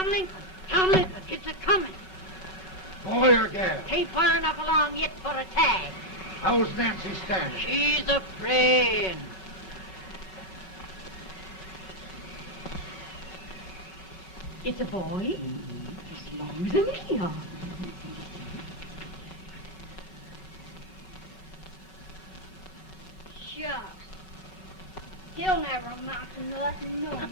John Lincon. John Lincon, it's a-coming. Boy or gal? Ain't far enough along yet for a tag. How's Nancy standing? She's afraid. It's a boy, as long as a Lincon. Shucks. He'll never amount to nothing, no.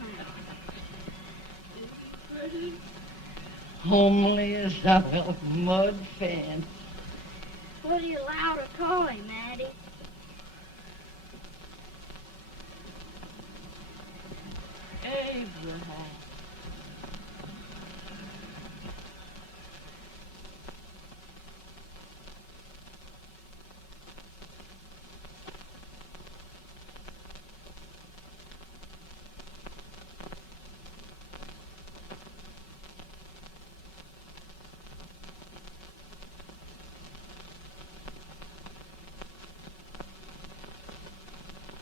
Homely as a mud fan. What do you allow to call him, Addie? Abraham.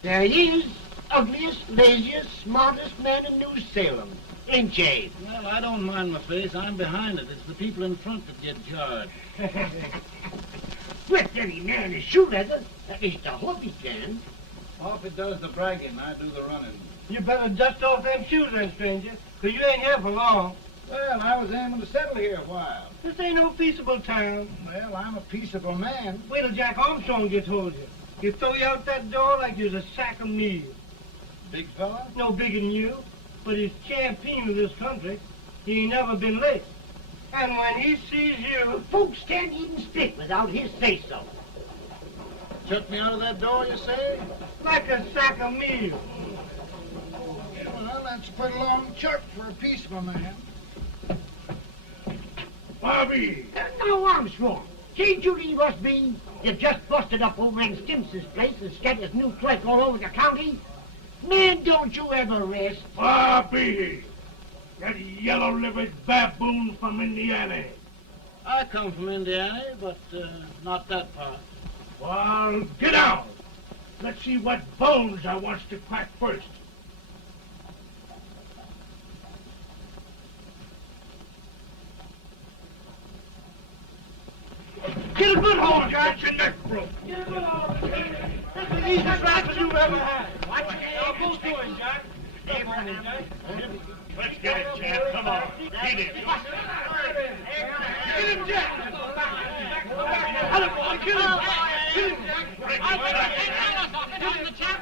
There he is, ugliest, laziest, smartest man in New Salem, ain't ye? Well, I don't mind my face. I'm behind it. It's the people in front that get jarred. With any man is shoe leather, at least I hope he can. Off it does the bragging, I do the running. You better dust off them shoes then, stranger, 'cause you ain't here for long. Well, I was aiming to settle here a while. This ain't no peaceable town. Well, I'm a peaceable man. Wait till Jack Armstrong gets hold of you. He'll throw you out that door like you're a sack of meal. Big fella? No bigger than you, but he's champion of this country. He ain't never been late. And when he sees you... Folks can't even speak without his say-so. Chuck me out of that door, you say? like a sack of meal. Well, that's a pretty long chuck for a peaceable man. Bobby! Now, Armstrong, see Judy must be. You've just busted up old man Stimpson's place and scattered new clerk all over the county. Man, don't you ever rest. Bobby! That yellow-livered baboon from Indiana. I come from Indiana, but not that part. Well, get out. Let's see what bones I wants to crack first. Get a good hold, Jack. Get your neck broke. Get a good hold. That's the easiest rifle you've ever had. Watch it. Now, go to him, Jack. Come on, Jack. Let's get it, Jack. Come on. Get it. Get him, Jack. Hello, boy. Kill him. Kill him, Jack. Break it, Jack.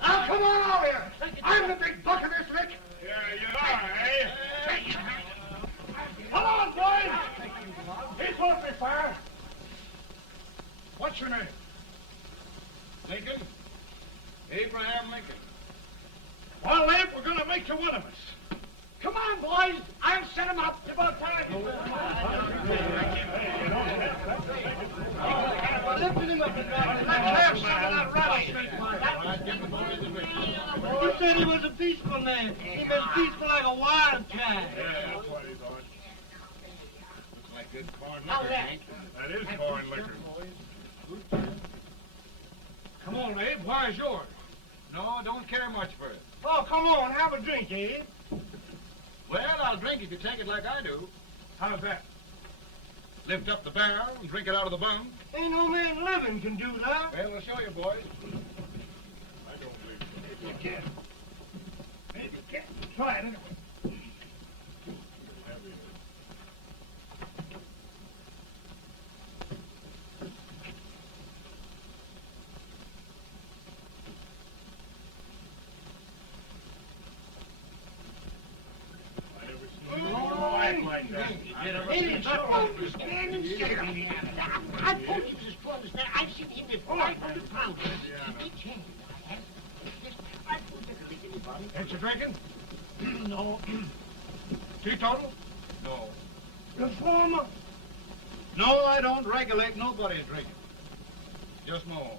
Now, come on over here. I'm the big buck of this lick. Yeah, you are, eh? Come on, boys. He's won't be far. What's your name? Lincoln? Abraham Lincoln. Well, Lamp, we're going to make you one of us. Come on, boys. I'll set him up. It's about time. Lifting him up, Jack. Let's have some of that rattlesnake. He said he was a peaceful man. He was peaceful like a wildcat. Yeah, that's what he thought. Looks like good corn Now, liquor, Lamp. Hank. That is corn liquor. Come on, Abe. Where's yours? No, don't care much for it. Oh, come on. Have a drink, Abe. Well, I'll drink if you take it like I do. How's that? Lift up the barrel and drink it out of the bung. Ain't no man living can do that. Well, we'll show you, boys. I don't believe so. You can. Maybe you can. Try it anyway. Like that. Hey, stand and sit on the I told you this for understand. I've seen him with 500 pounds. Each hand I have. I won't take a lick, anybody. Ain't you drinking? No. Teetotal? No. Reformer? No, I don't regulate nobody's drinking. Just my own.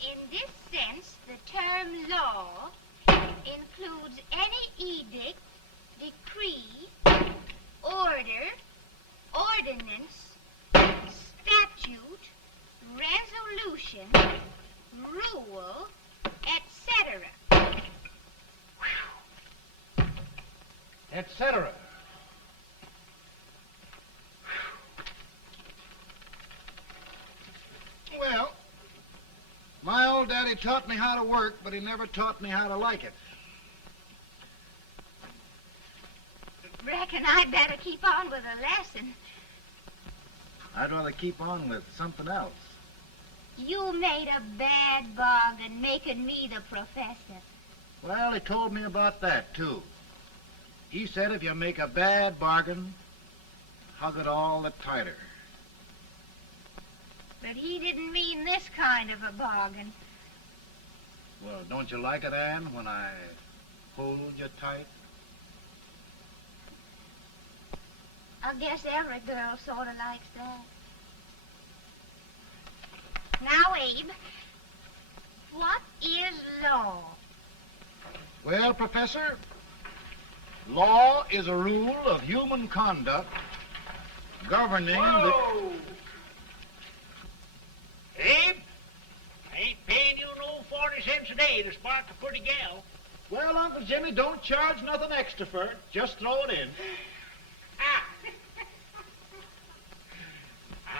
In this sense, the term law includes any edict, decree, order, ordinance, statute, resolution, rule, etc. Etc. Well, my old daddy taught me how to work, but he never taught me how to like it. Reckon I'd better keep on with the lesson. I'd rather keep on with something else. You made a bad bargain making me the professor. Well, he told me about that, too. He said if you make a bad bargain, hug it all the tighter. But he didn't mean this kind of a bargain. Well, don't you like it, Anne, when I hold you tight? I guess every girl sort of likes that. Now, Abe, what is law? Well, Professor, law is a rule of human conduct governing Whoa! Abe, I ain't paying you no 40 cents a day to spark a pretty gal. Well, Uncle Jimmy, don't charge nothing extra for it. Just throw it in. Ah.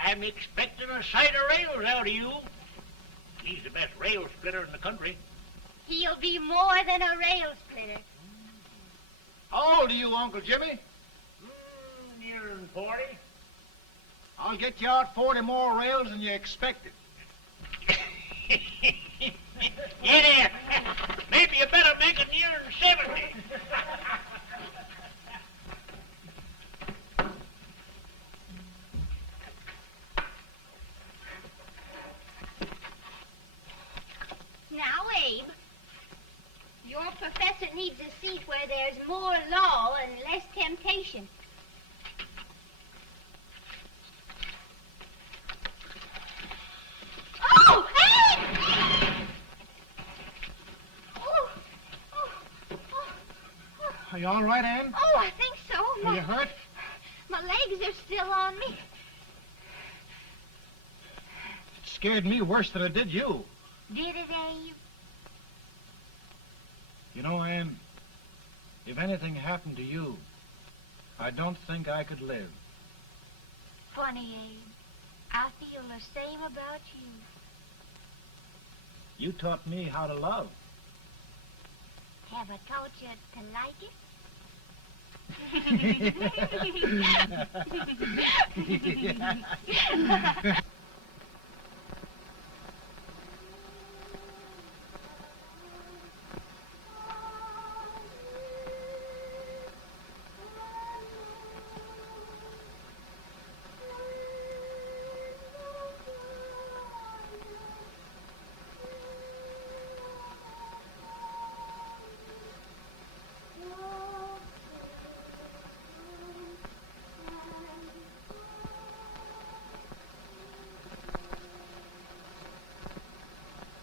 I'm expecting a sight of rails out of you. He's the best rail splitter in the country. He'll be more than a rail splitter. How old are you, Uncle Jimmy? Nearing 40. I'll get you out 40 more rails than you expected. Yeah, maybe you better make it nearing 70. Now, Abe, your professor needs a seat where there's more law and less temptation. Oh, Abe! Are you all right, Anne? Oh, I think so. Are you hurt? My legs are still on me. It scared me worse than it did you. Did it, Abe? You know, Anne, if anything happened to you, I don't think I could live. Funny, Abe. I feel the same about you. You taught me how to love. Have I taught you to like it?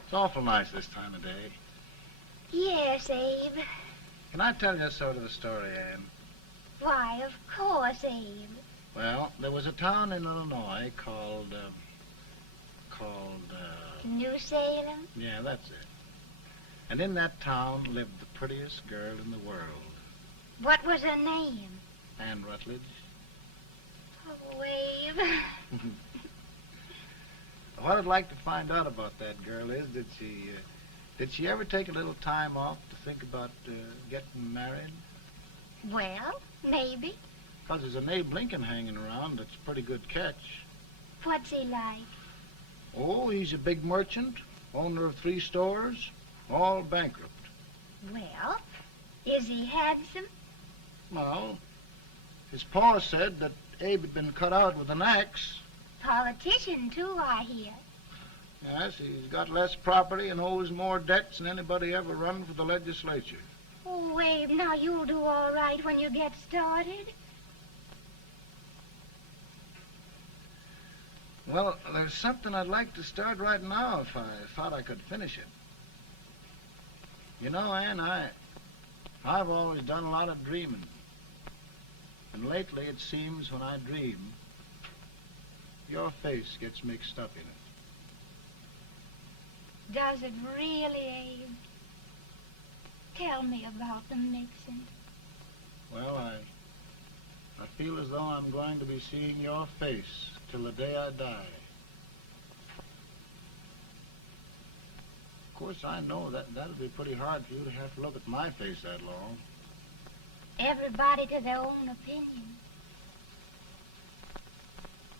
It's awful nice this time of day. Yes, Abe. Can I tell you sort of a story, Anne? Why, of course, Abe. Well, there was a town in Illinois called, New Salem? yeah, that's it. And in that town lived the prettiest girl in the world, What was her name? Anne Rutledge. Oh, Abe. What I'd like to find out about that girl is, did she ever take a little time off to think about getting married? Well, maybe. Because there's an Abe Lincon hanging around that's a pretty good catch. What's he like? Oh, he's a big merchant, owner of 3 stores, all bankrupt. Well, is he handsome? Well, his pa said that Abe had been cut out with an axe. Politician, too, I hear. Yes, he's got less property and owes more debts than anybody ever run for the legislature. Oh, Abe, now you'll do all right when you get started. Well, there's something I'd like to start right now if I thought I could finish it. You know, Ann, I've always done a lot of dreaming. And lately it seems when I dream, your face gets mixed up in it. Does it really, Abe? Tell me about the mixing. Well, I feel as though I'm going to be seeing your face till the day I die. Of course, I know that'll be pretty hard for you to have to look at my face that long. Everybody to their own opinion.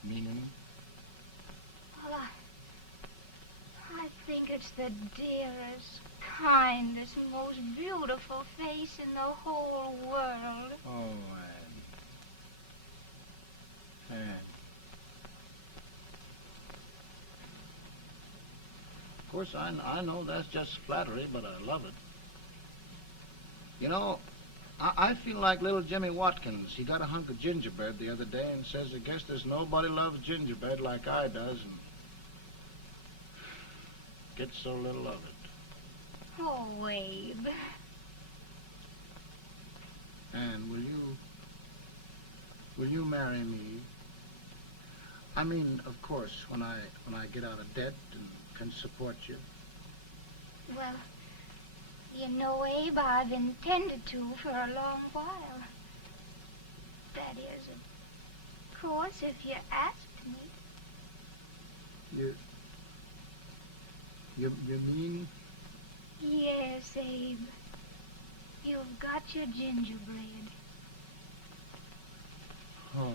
Meaning? Well, I think it's the dearest, kindest, most beautiful face in the whole world. Oh, Ann. Ann. Of course, I know that's just flattery, but I love it. You know, I feel like little Jimmy Watkins. He got a hunk of gingerbread the other day and says, I guess there's nobody loves gingerbread like I does, and gets so little of it. Oh, Abe. Ann, will you marry me? I mean, of course, when I get out of debt and can support you. Well, you know, Abe, I've intended to for a long while. That is, of course, if you asked me. You mean? Yes, Abe. You've got your gingerbread. Oh,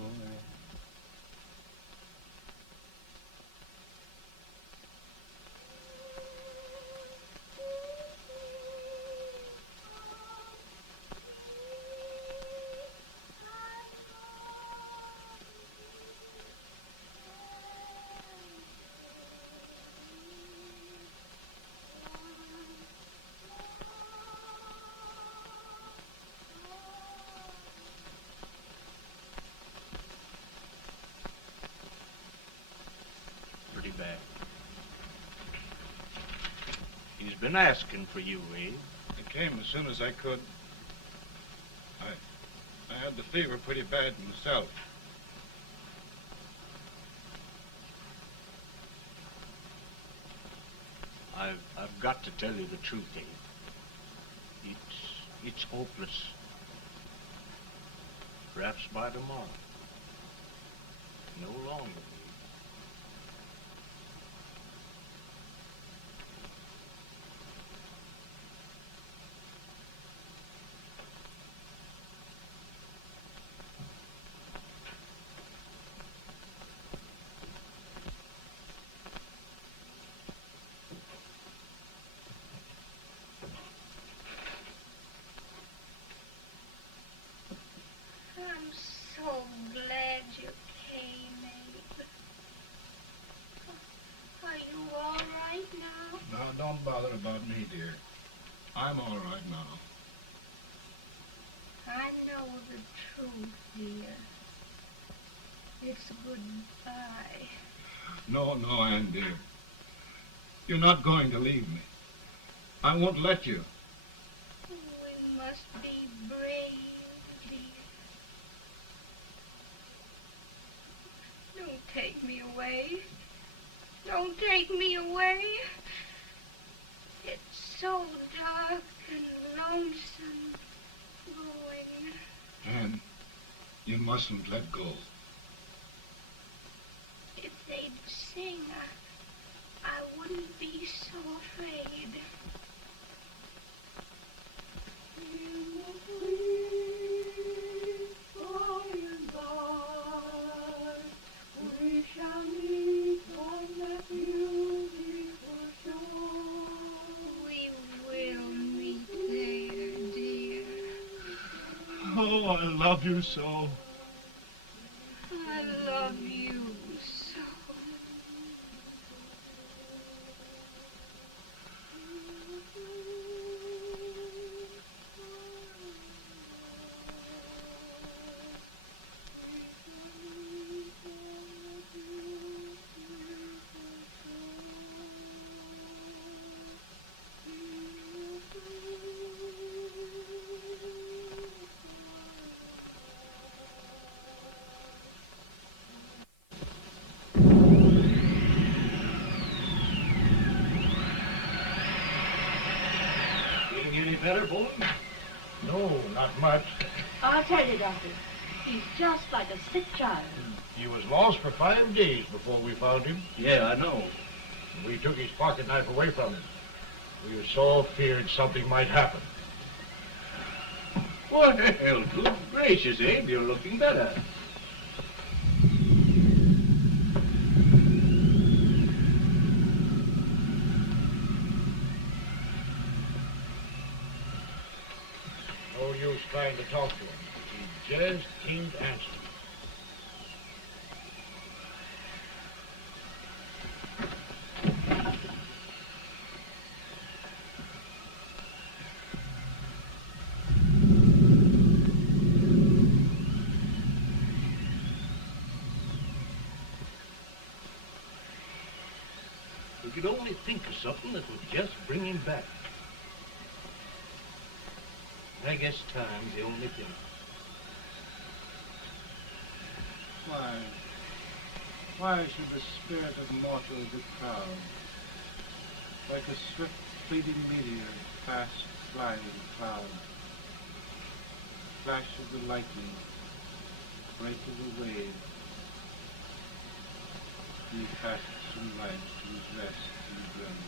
Pretty bad. He's been asking for you, Abe. I came as soon as I could. I had the fever pretty bad myself. I've got to tell you the truth, Abe. It's hopeless. Perhaps by tomorrow. No longer. I'm so glad you came, Abe. Are you all right now? Now, don't bother about me, dear. I'm all right now. I know the truth, dear. It's goodbye. No, Ann, dear. You're not going to leave me. I won't let you. We must be brave, dear. Don't take me away. Don't take me away. It's so dark and lonesome going. Ann, you mustn't let go. If they'd sing, I wouldn't be so afraid. We shall meet on that beautiful shore. We will meet there, dear. Oh, I love you so. I love you so. better, Bolton? No, not much. I'll tell you, Doctor. He's just like a sick child. He was lost for 5 days before we found him. Yeah, I know. We took his pocket knife away from him. We were so feared something might happen. Well, good gracious, Abe, you're looking better. No use trying to talk to him. He just can't answer. We could only think of something that would just bring him back. I guess time's the only thing. Why should the spirit of mortal be proud? Like a swift fleeting meteor, fast flying cloud. Flash of the lightning, break of the wave. He passes from life to his rest in the grave.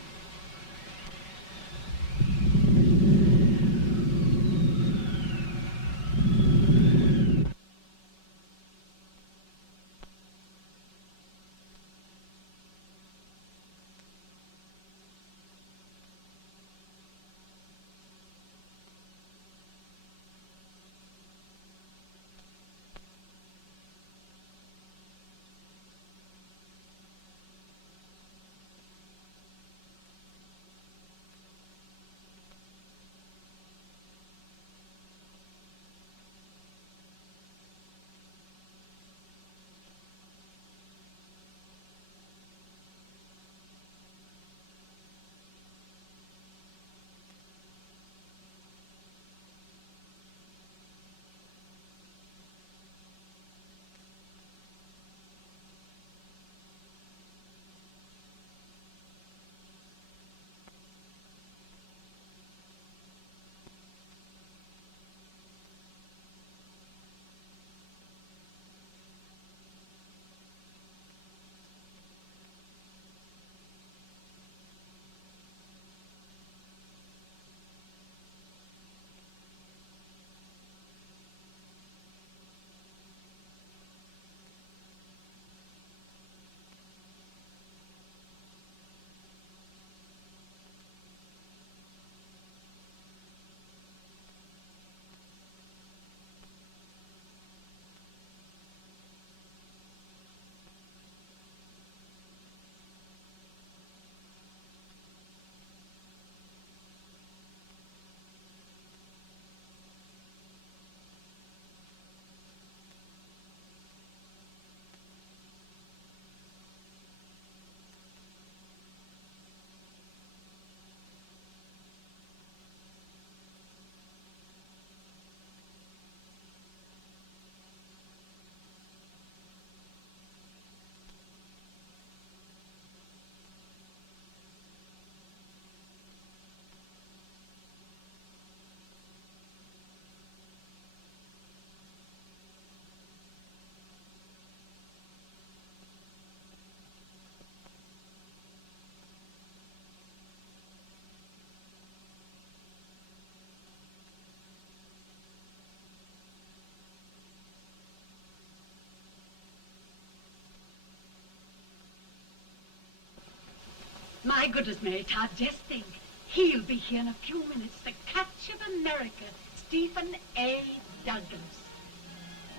My goodness, Mary Todd, just think. He'll be here in a few minutes. The catch of America, Stephen A. Douglas.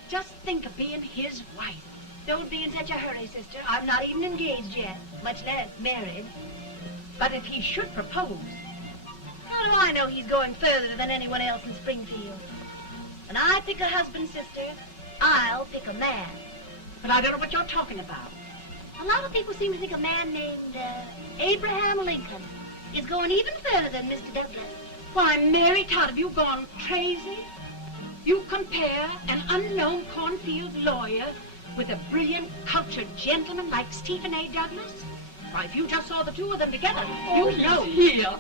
Just think of being his wife. Don't be in such a hurry, sister. I'm not even engaged yet, much less married. But if he should propose, How do I know he's going further than anyone else in Springfield? When I pick a husband, sister, I'll pick a man. but I don't know what you're talking about. A lot of people seem to think a man named Abraham Lincoln is going even further than Mr. Douglas. Why, Mary Todd, have you gone crazy? You compare an unknown cornfield lawyer with a brilliant, cultured gentleman like Stephen A. Douglas? wife. You just saw the two of them together. Oh, you know. Here.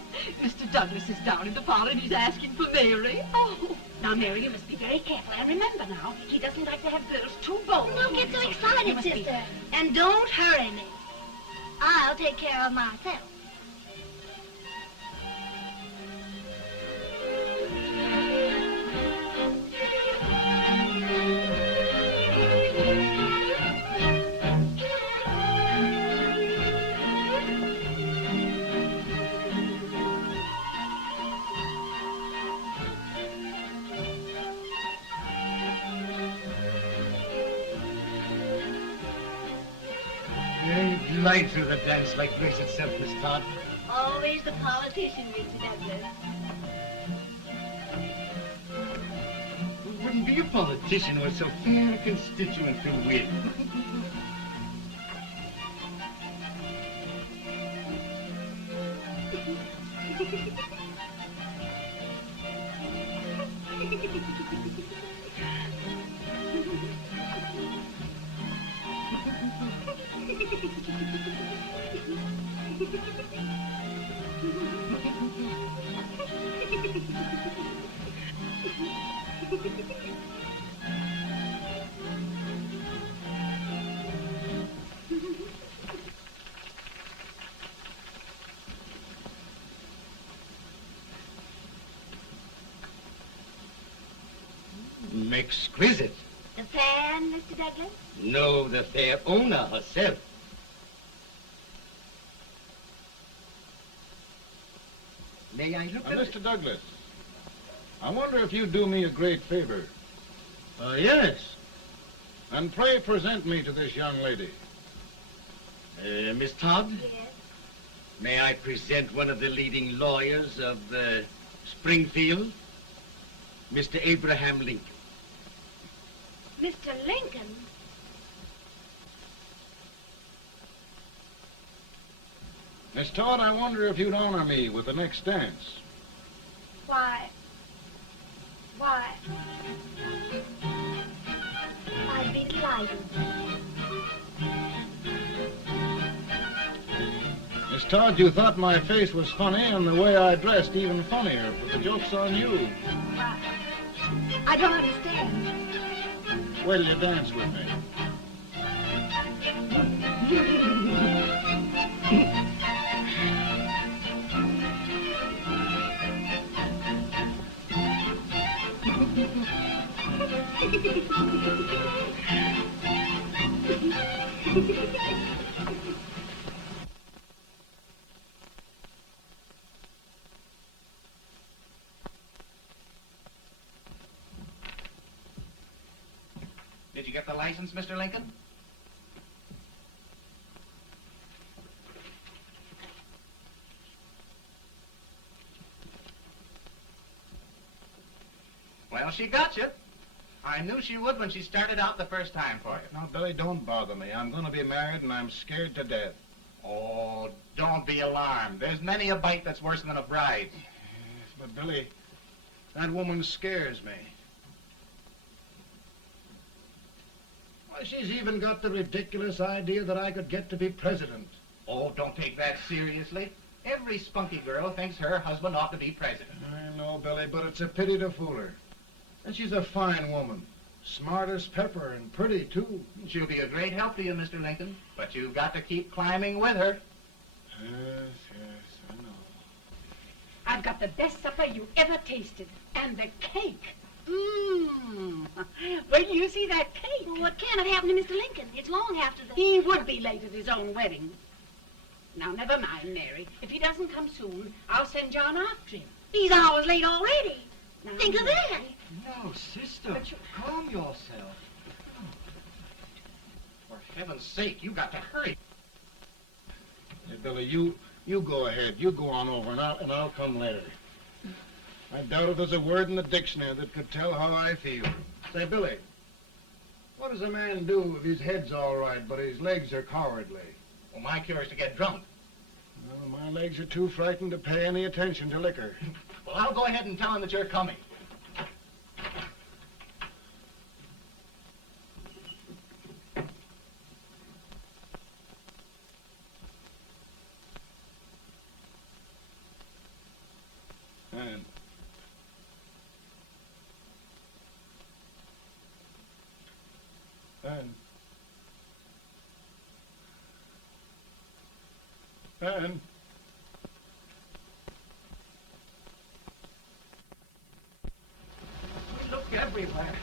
Mr. Douglas is down in the parlor and he's asking for Mary. Oh. Now, Mary, you must be very careful. And remember now, he doesn't like to have girls too bold. Don't get so You excited, must be- sister. And don't hurry me. I'll take care of myself. You glide through the dance like grace itself, Miss Todd. Always the politician, Mr. Douglas. It wouldn't be a politician with so fair a constituent to win. Exquisite. The fan, Mr. Douglas? No, the fair owner herself. May I look at Mr. Douglas, I wonder if you'd do me a great favor. Yes. And pray present me to this young lady. Miss Todd, Yes. may I present one of the leading lawyers of Springfield, Mr. Abraham Lincoln. Mr. Lincoln? Miss Todd, I wonder if you'd honor me with the next dance. Why? I'd be delighted. Miss Todd, you thought my face was funny and the way I dressed even funnier, but the joke's on you. I don't understand. Wait till you dance with me. Did you get the license, Mr. Lincoln? Well, she got you. I knew she would when she started out the first time for you. Now, Billy, don't bother me. I'm going to be married and I'm scared to death. Oh, don't be alarmed. There's many a bite that's worse than a bride. But, Billy, that woman scares me. Why, she's even got the ridiculous idea that I could get to be president. Oh, don't take that seriously. Every spunky girl thinks her husband ought to be president. I know, Billy, but it's a pity to fool her. And she's a fine woman. Smart as pepper and pretty, too. She'll be a great help to you, Mr. Lincoln. But you've got to keep climbing with her. Yes, I know. I've got the best supper you ever tasted. And the cake. Mmm. Wait till you see that cake. Well, what can have happened to Mr. Lincoln? It's long after the... He would be late at his own wedding. Now, never mind, Mary. If he doesn't come soon, I'll send John after him. He's hours late already. Now, Think of that. Mary, No, sister, But you- calm yourself. For heaven's sake, you got to hurry. Hey, Billy, you go ahead. You go on over, and I'll come later. I doubt if there's a word in the dictionary that could tell how I feel. Say, Billy, what does a man do if his head's all right, but his legs are cowardly? Well, my cure is to get drunk. Well, my legs are too frightened to pay any attention to liquor. Well, I'll go ahead and tell him that you're coming. Ben. We looked everywhere,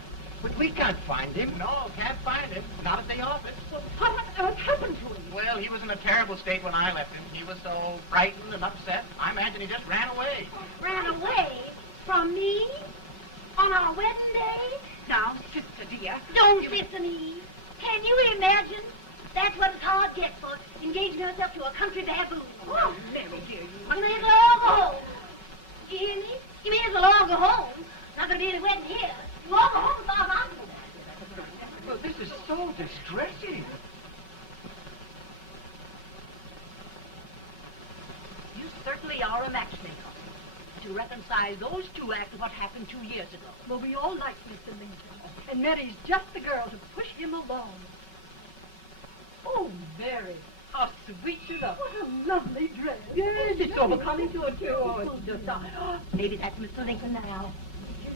but we can't find him. No, can't find him. Not at the office. Well, what on earth happened to him? Well, he was in a terrible state when I left him. He was so frightened and upset. I imagine he just ran away. Ran away from me on our wedding day? Now, sister dear. Don't listen, Eve. Can you imagine? That's what a hard gets for engaging herself to a country baboon. Oh, Mary, dear, You may as well all go home. Did you hear me? You may as well all go home. Not gonna be any wedding here. You all go home as far as I'm concerned. Well, this is so distressing. You certainly are a matchmaker. To reconcile those two after what happened 2 years ago. Well, we all like Mr. Lincoln. And Mary's just the girl to push him along. Oh, Mary, how sweet you look. What a lovely dress. Yes, it's so becoming to her, too. Oh, it's just, maybe that's Mr. Lincoln now.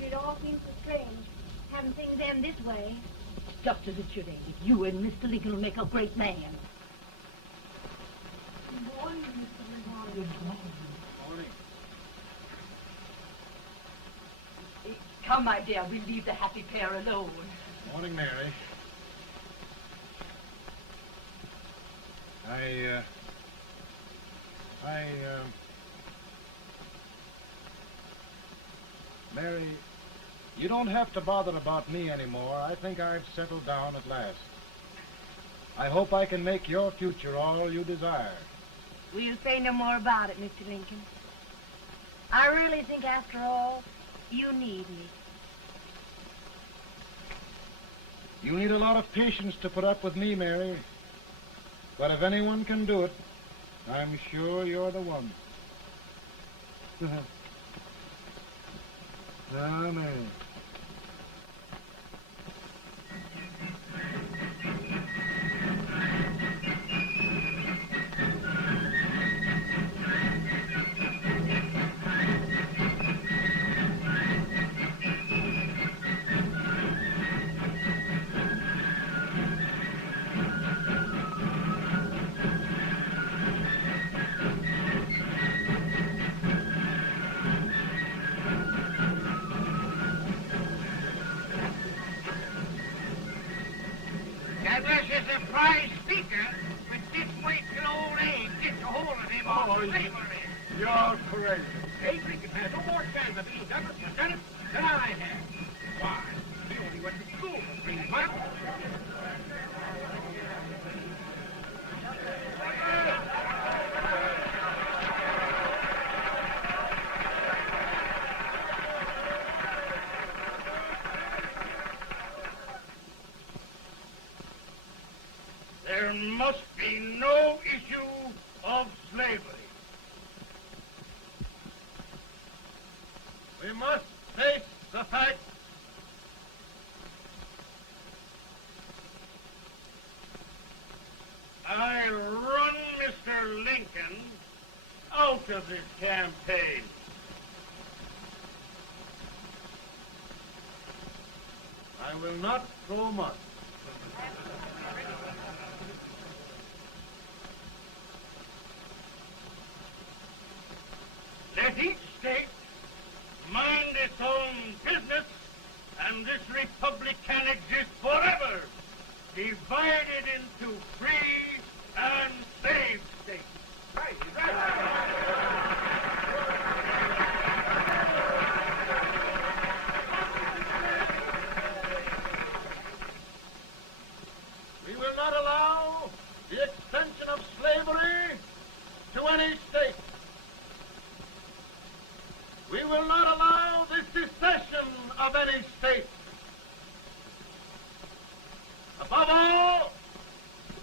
It all seems so strange, having things end this way. It's just as it should end. You and Mr. Lincoln will make a great man. Good morning, Mr. Lincoln. Good morning. Come, my dear, we'll leave the happy pair alone. Morning, Mary. Mary, you don't have to bother about me anymore. I think I've settled down at last. I hope I can make your future all you desire. We'll say no more about it, Mr. Lincoln. I really think, after all, you need me. You need a lot of patience to put up with me, Mary. But if anyone can do it, I'm sure you're the one. Ah, Mary. That was a surprise speaker, but this way till old age gets a hold of him on slavery. You're crazy. Abe Lincoln has no more chance of being Douglas lieutenant than I have. Why? He only went to school for 3 months. There must be no issue of slavery. We must face the fact I run Mr. Lincoln out of this campaign. I will not throw much. Let each state mind its own business, and this republic can exist forever, divided into free and slave states. Right, he's right. We will not allow the extension of slavery to any state. We will not allow the secession of any state. Above all,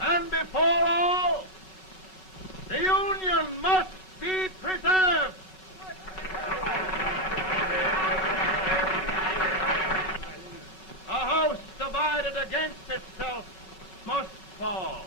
and before all, the Union must be preserved. A house divided against itself must fall.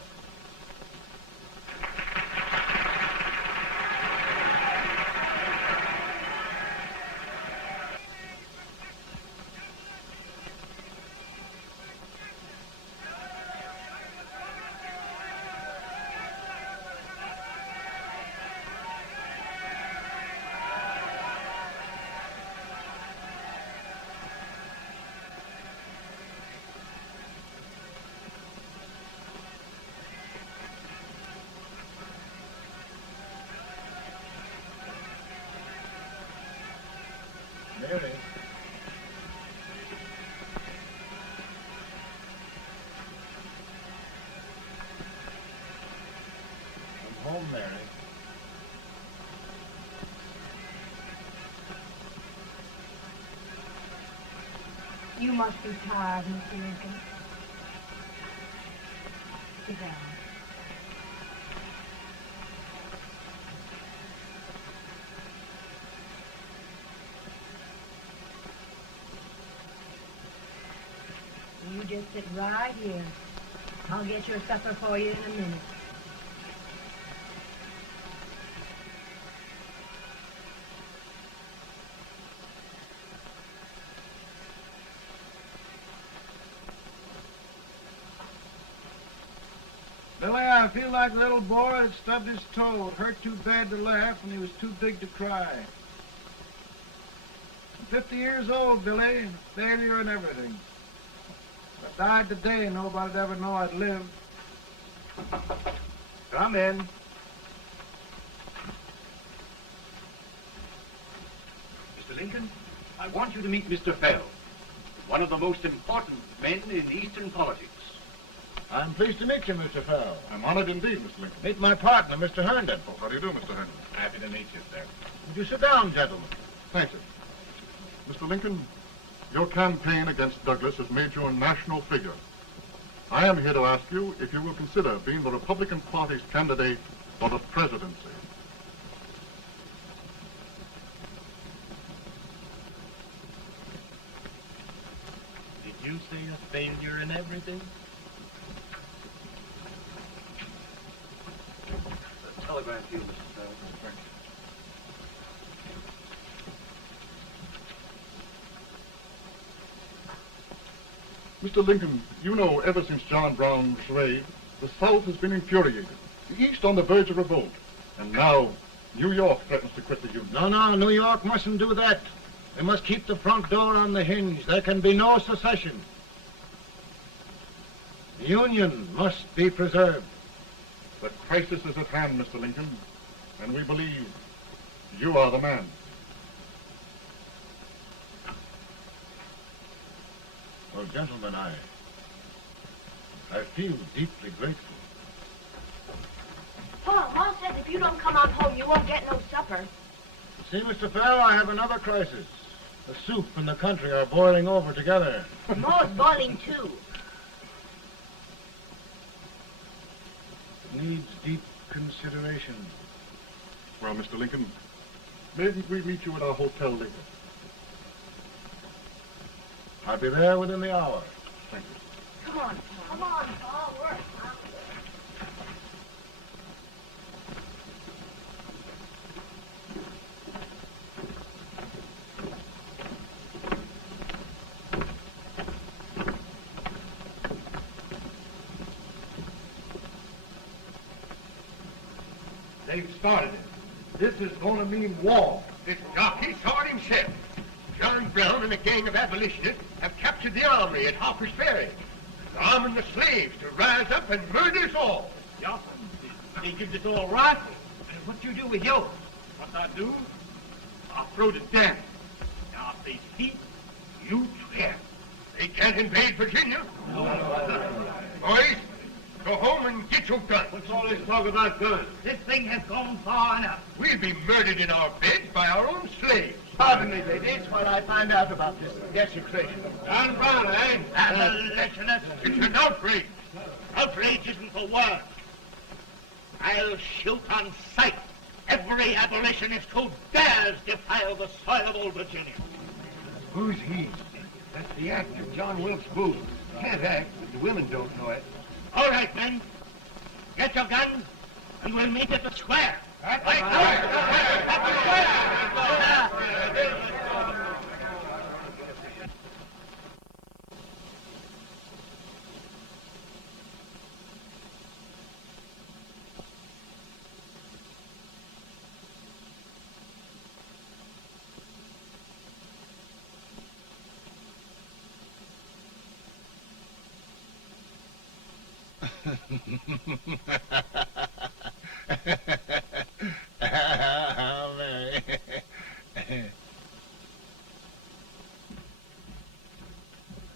Mary. You must be tired, Mr. Lincoln. Sit down. You just sit right here. I'll get your supper for you in a minute. Billy, I feel like a little boy that stubbed his toe. It hurt too bad to laugh and he was too big to cry. I'm 50 years old, Billy, a failure and everything. If I died today, nobody'd ever know I'd lived. Come in. Mr. Lincoln, I want you to meet Mr. Fell, one of the most important men in Eastern politics. I'm pleased to meet you, Mr. Fell. I'm honored indeed, Mr. Lincoln. Meet my partner, Mr. Herndon. Oh, how do you do, Mr. Herndon? Happy to meet you, sir. Would you sit down, gentlemen? Thank you. Mr. Lincoln, your campaign against Douglas has made you a national figure. I am here to ask you if you will consider being the Republican Party's candidate for the presidency. Did you say a failure in everything? Telegram to you, Mr. Fell. Mr. Lincoln, you know ever since John Brown slaved, the South has been infuriated, the East on the verge of revolt, and now New York threatens to quit the Union. No, New York mustn't do that. They must keep the front door on the hinge. There can be no secession. The Union must be preserved. The crisis is at hand, Mr. Lincoln, and we believe you are the man. Well, gentlemen, I feel deeply grateful. Pa, Ma says if you don't come on home, you won't get no supper. See, Mr. Fell, I have another crisis. The soup and the country are boiling over together. Ma's boiling too. It needs deep consideration. Well, Mr. Lincoln, maybe we meet you at our hotel later. I'll be there within the hour. Thank you. Come on, Pa. Come on, Pa. Work. They've started it. This is going to mean war. This jockey saw it himself. John Brown and a gang of abolitionists have captured the armory at Harper's Ferry. They're arming the slaves to rise up and murder us all. Yeah, they give us all right. And what you do with yours? What I do? I'll throw the dam. Now, if they speak, You swear. They can't invade Virginia. Boys, go home and get your guns. What's all this talk about guns? this thing has gone far enough. We'll be murdered in our beds by our own slaves. Pardon me, ladies, while I find out about this desecration. John Brown, eh? Abolitionists. It's an outrage. Outrage isn't the word. I'll shoot on sight every abolitionist who dares defile the soil of old Virginia. Who's he? That's the actor, John Wilkes Booth. Can't act, but the women don't know it. All right, men. Get your guns, and we'll meet at the square. At the square.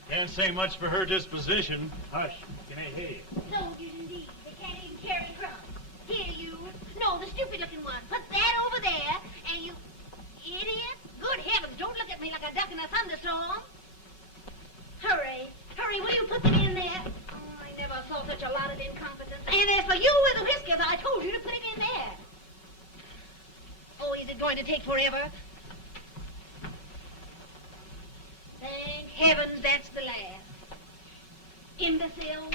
Can't say much for her disposition. Hush, can I hear you? Soldiers indeed. They can't even carry crumbs. Here, you. No going to take forever. Thank heavens that's the last. Imbecile.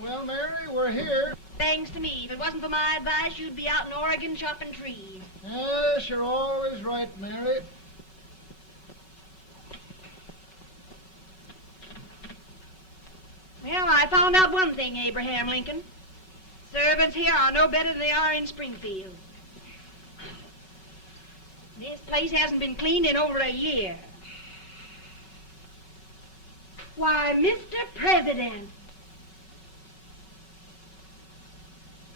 Well, Mary, we're here. Thanks to me. If it wasn't for my advice, you'd be out in Oregon chopping trees. Yes, you're always right, Mary. Well, I found out one thing, Abraham Lincoln. Servants here are no better than they are in Springfield. This place hasn't been cleaned in over a year. Why, Mr. President.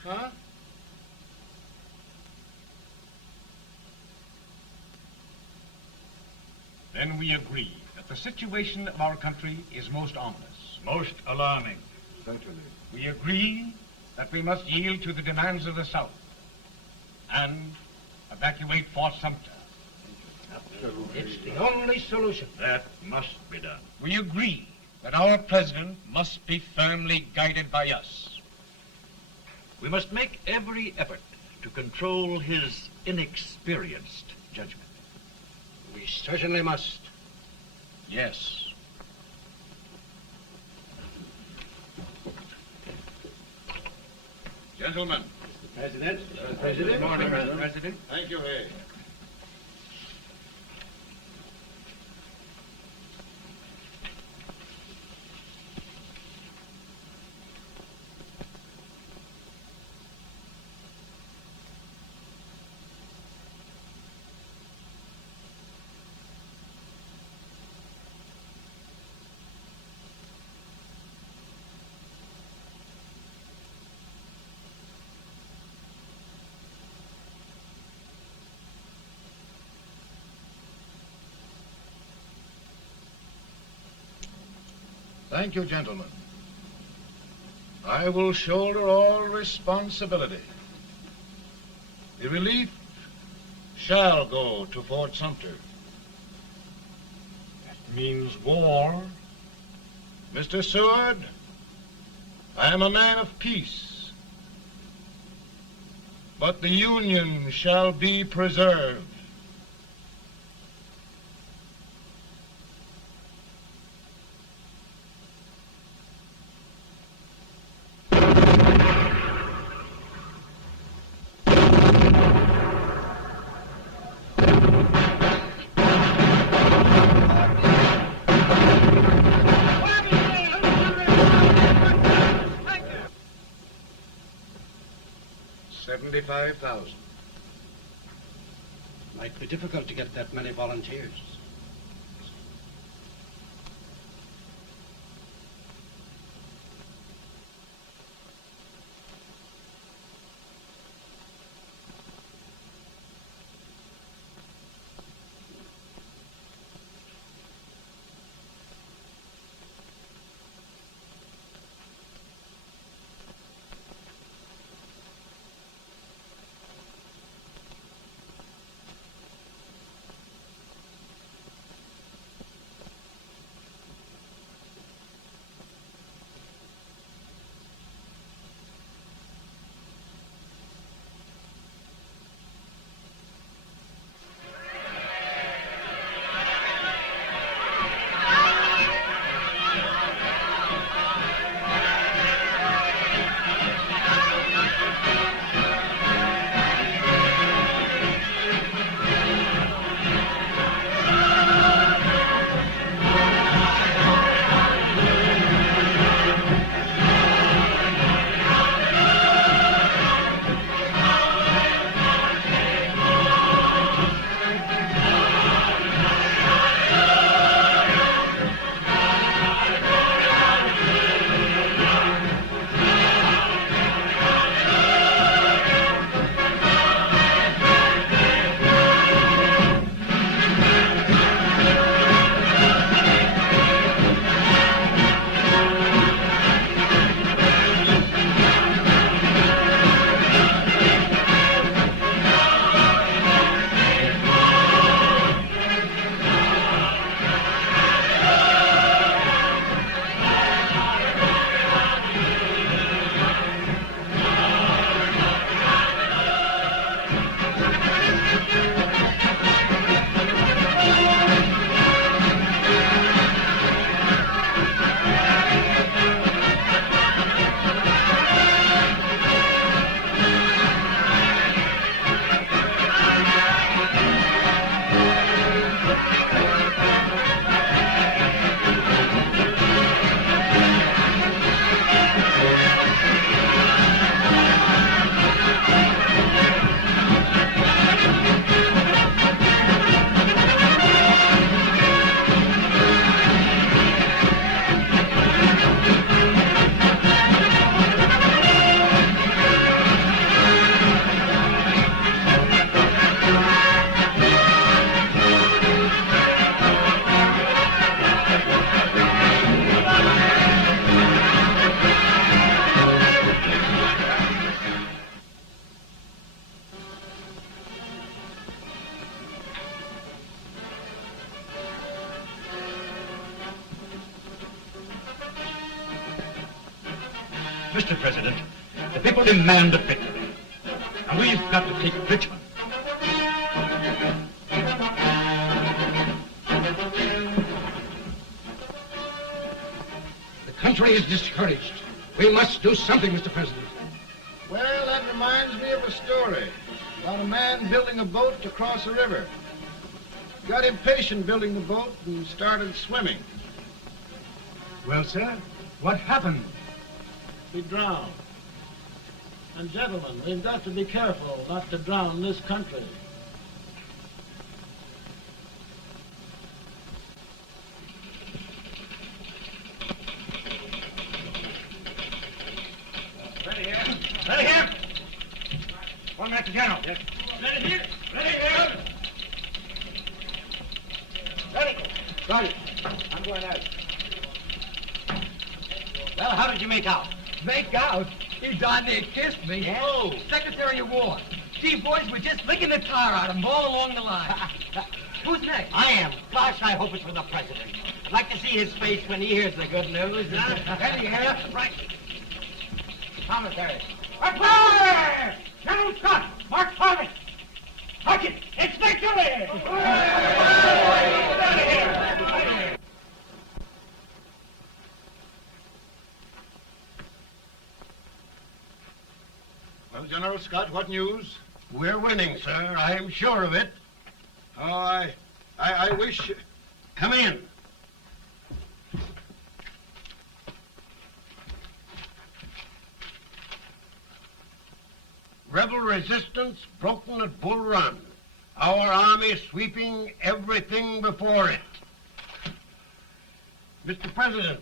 Huh? Then we agree that the situation of our country is most ominous. Most alarming. Certainly. We agree that we must yield to the demands of the South and evacuate Fort Sumter. It's the only solution. That must be done. We agree that our president must be firmly guided by us. We must make every effort to control his inexperienced judgment. We certainly must. Yes. Gentlemen. President. Good morning, President. President. Thank you, Hay. Thank you, gentlemen. I will shoulder all responsibility. The relief shall go to Fort Sumter. That means war. Mr. Seward, I am a man of peace, but the Union shall be preserved. $75,000. Might be difficult to get that many volunteers. Mr. President, the people demand a victory. And we've got to take Richmond. The country is discouraged. We must do something, Mr. President. Well, that reminds me of a story about a man building a boat to cross a river. Got impatient building the boat and started swimming. Well, sir, what happened? He drowned. And gentlemen, we've got to be careful not to drown this country. Ready here. Ready here. 1 minute to General. Yes. Ready here. Ready here. Ready. Ready. I'm going out. Well, how did you make out? Make out? He darn near kissed me. Yeah? Oh, Secretary of War. Gee, boys, we're just licking the tar out of him all along the line. Who's next? I am. Gosh, I hope it's for the president. I'd like to see his face when he hears the good news, huh? Ready here. Right. Commissary. Fire! General Scott, Mark Harvey. Touch it. It's victory! Well, General Scott, what news? We're winning, sir. I am sure of it. Oh, I wish... Come in. Rebel resistance broken at Bull Run. Our army sweeping everything before it. Mr. President,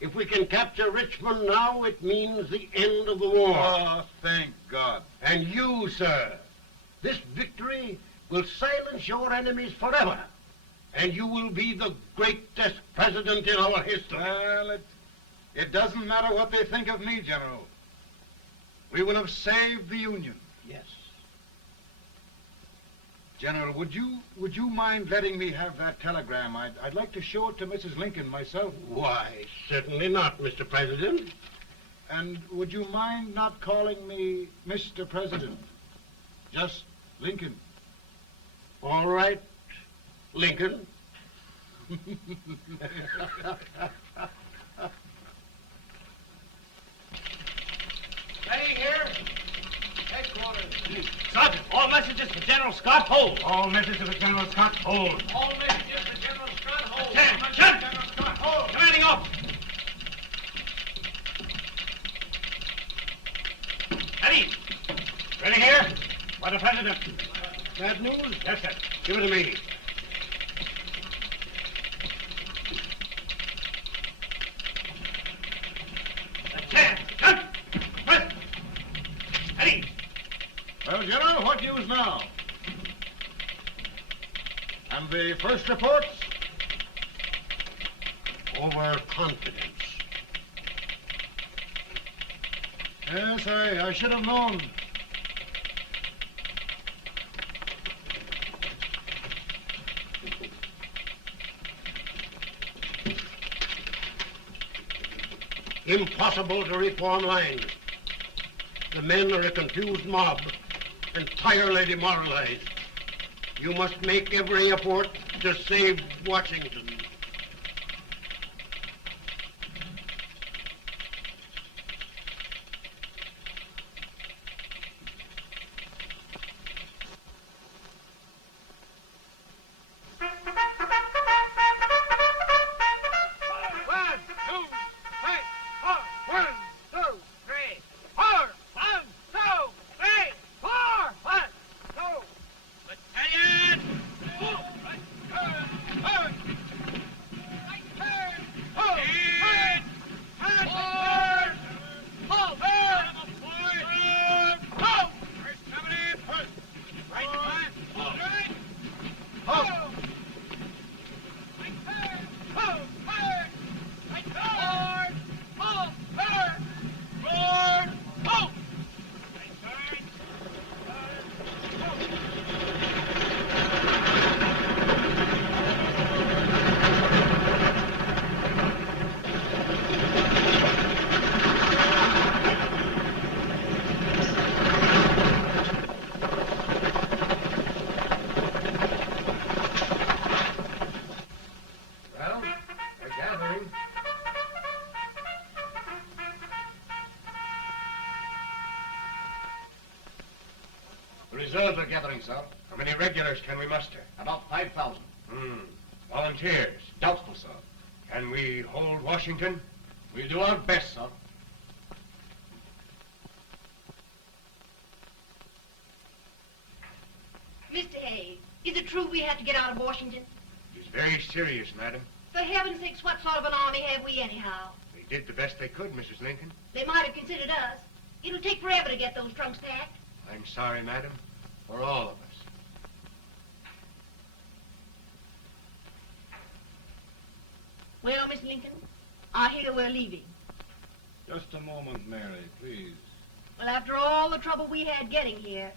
if we can capture Richmond now, it means the end of the war. Oh, thank God. And you, sir, this victory will silence your enemies forever. And you will be the greatest president in our history. Well, it doesn't matter what they think of me, General. We will have saved the Union. Yes. General, would you mind letting me have that telegram? I'd like to show it to Mrs. Lincoln myself. Why, certainly not, Mr. President. And would you mind not calling me Mr. President? Just Lincoln. All right, Lincoln. Ready here. Headquarters. Sergeant, all messages for General Scott, hold. All messages for General Scott, hold. All messages for General Scott, hold. General Scott, hold. Commanding officer. Ready. Ready here. For the President. Bad news? Yes, sir. Give it to me. Well, General, what news now? And the first reports? Overconfidence. Yes, I should have known. Impossible to reform lines. The men are a confused mob, entirely demoralized. You must make every effort to save Washington. Reserves are gathering, sir. How many regulars can we muster? About 5,000. Volunteers? Doubtful, sir. Can we hold Washington? We'll do our best, sir. Mr. Hayes, is it true we have to get out of Washington? It's very serious, madam. For heaven's sakes, what sort of an army have we anyhow? They did the best they could, Mrs. Lincoln. They might have considered us. It'll take forever to get those trunks packed. I'm sorry, madam, for all of us. Well, Miss Lincoln, I hear we're leaving. Just a moment, Mary, please. Well, after all the trouble we had getting here,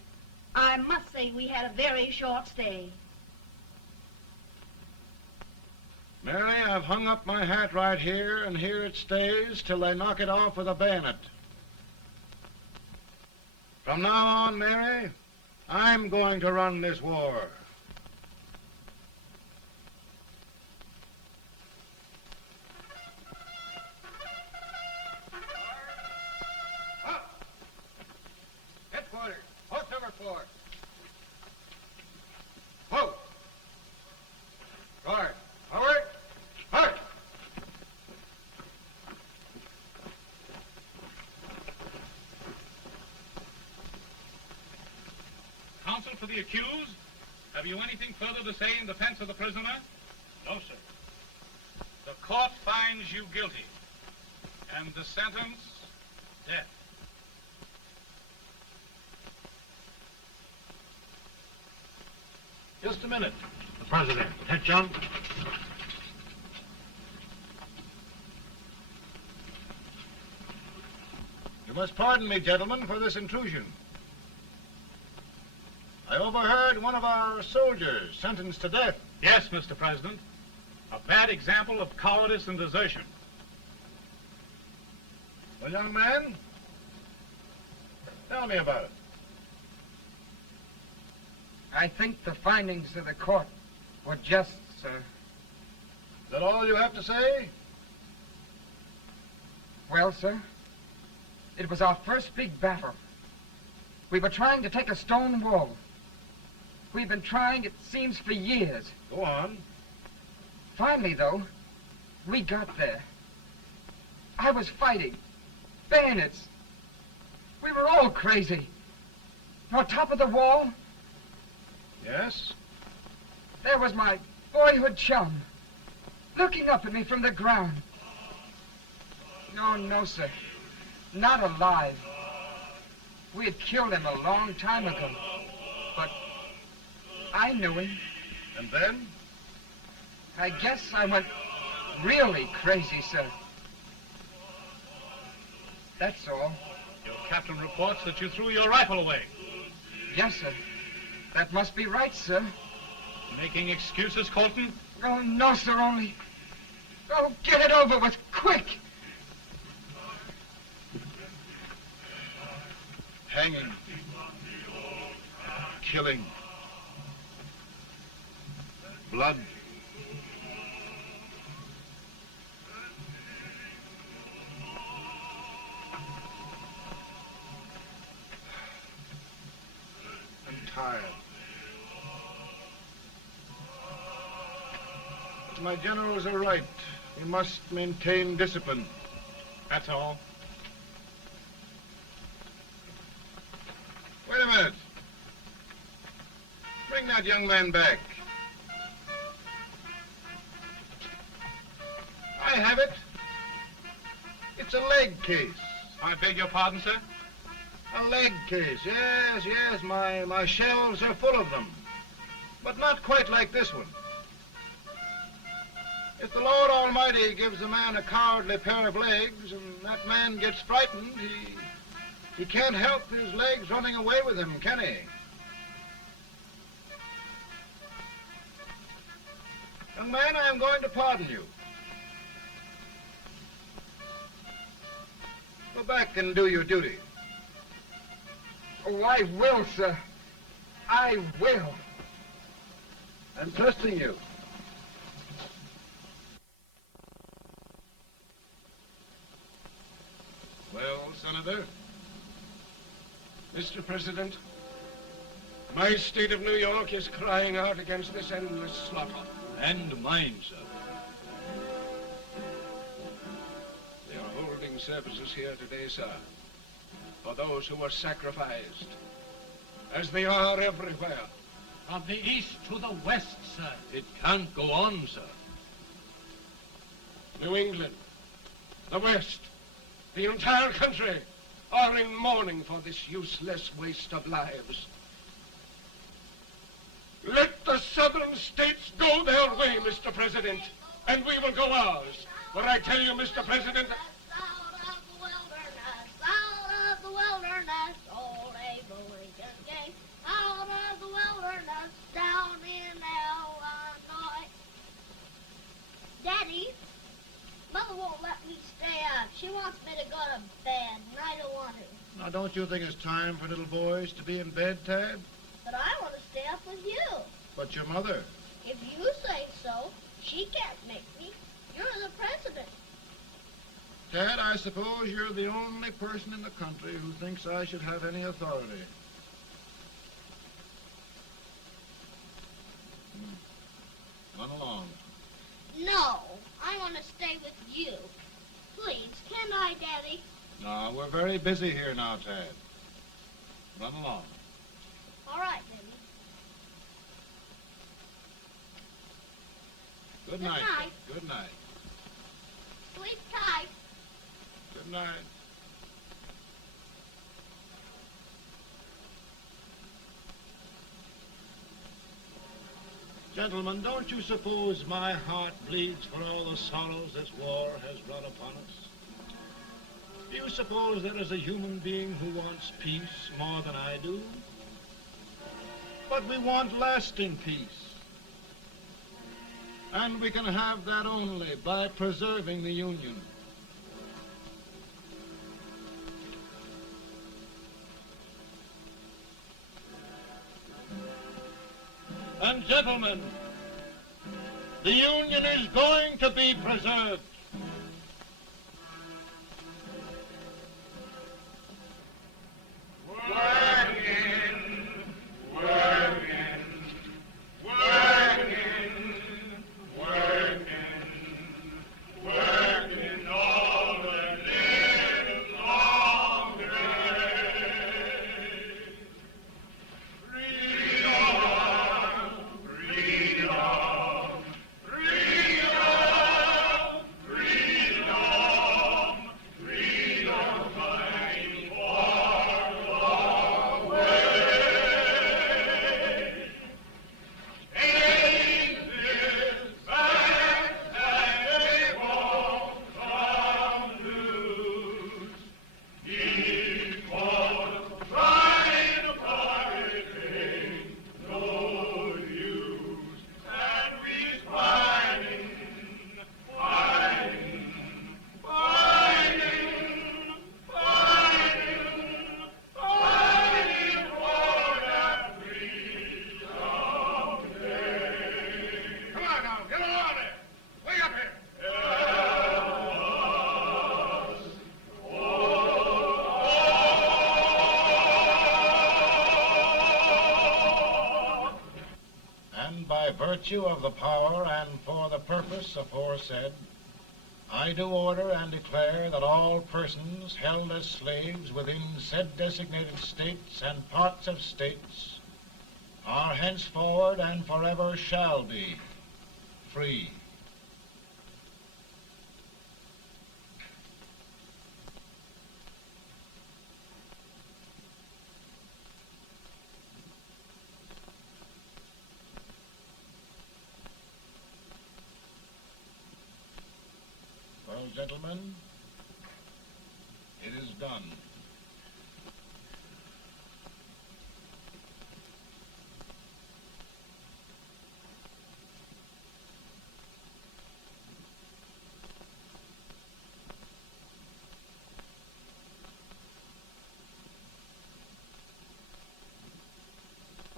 I must say we had a very short stay. Mary, I've hung up my hat right here, and here it stays till they knock it off with a bayonet. From now on, Mary, I'm going to run this war. Headquarters, post number 4. Whoa! Guard, forward, march! Counsel for the accused, have you anything further to say in defense of the prisoner? No, sir. The court finds you guilty, and the sentence, death. Just a minute. The President. Head, John. You must pardon me, gentlemen, for this intrusion. I overheard one of our soldiers sentenced to death. Yes, Mr. President. A bad example of cowardice and desertion. Well, young man, tell me about it. I think the findings of the court were just, sir. Is that all you have to say? Well, sir, it was our first big battle. We were trying to take a stone wall. We've been trying, it seems, for years. Go on. Finally, though, we got there. I was fighting. Bayonets. We were all crazy. On top of the wall, Yes? there was my boyhood chum, looking up at me from the ground. No, sir. Not alive. We had killed him a long time ago. But I knew him. And then? I guess I went really crazy, sir. That's all. Your captain reports that you threw your rifle away. Yes, sir. That must be right, sir. Making excuses, Colton? Oh, no, sir, only... Oh, get it over with, quick! Hanging. Killing. Blood. I'm tired. But my generals are right. We must maintain discipline. That's all. Wait a minute. Bring that young man back. I have it. It's a leg case. I beg your pardon, sir? A leg case, yes. My shelves are full of them. But not quite like this one. If the Lord Almighty gives a man a cowardly pair of legs and that man gets frightened, he can't help his legs running away with him, can he? Young man, I am going to pardon you. Go back and do your duty. Oh, I will, sir. I will. I'm trusting you. Well, Senator? Mr. President, My state of New York is crying out against this endless slaughter. And mine, sir. They are holding services here today, sir, for those who were sacrificed, as they are everywhere. From the east to the west, sir. It can't go on, sir. New England, the West, the entire country are in mourning for this useless waste of lives. Let the southern states go their way, Mr. President, and we will go ours. But I tell you, Mr. President, Out of the wilderness, old Abe Lincoln came. Out of the wilderness, down in Illinois. Daddy, Mother won't let me stay up. She wants me to go to bed, and I don't want to. Now, don't you think it's time for little boys to be in bed, Tad? But I want to stay up with you. But your mother. If you say so, she can't make me. You're the president. Tad, I suppose you're the only person in the country who thinks I should have any authority. Run along. No, I want to stay with you. Please, can I, Daddy? No, we're very busy here now, Tad. Run along. All right, Daddy. Good Good night. night. Good night. Sleep tight. Good night. Gentlemen, don't you suppose my heart bleeds for all the sorrows this war has brought upon us? Do you suppose there is a human being who wants peace more than I do? But we want lasting peace. And we can have that only by preserving the Union. And gentlemen, the Union is going to be preserved. Virtue of the power and for the purpose aforesaid, I do order and declare that all persons held as slaves within said designated states and parts of states are henceforward and forever shall be free. Well, gentlemen, it is done.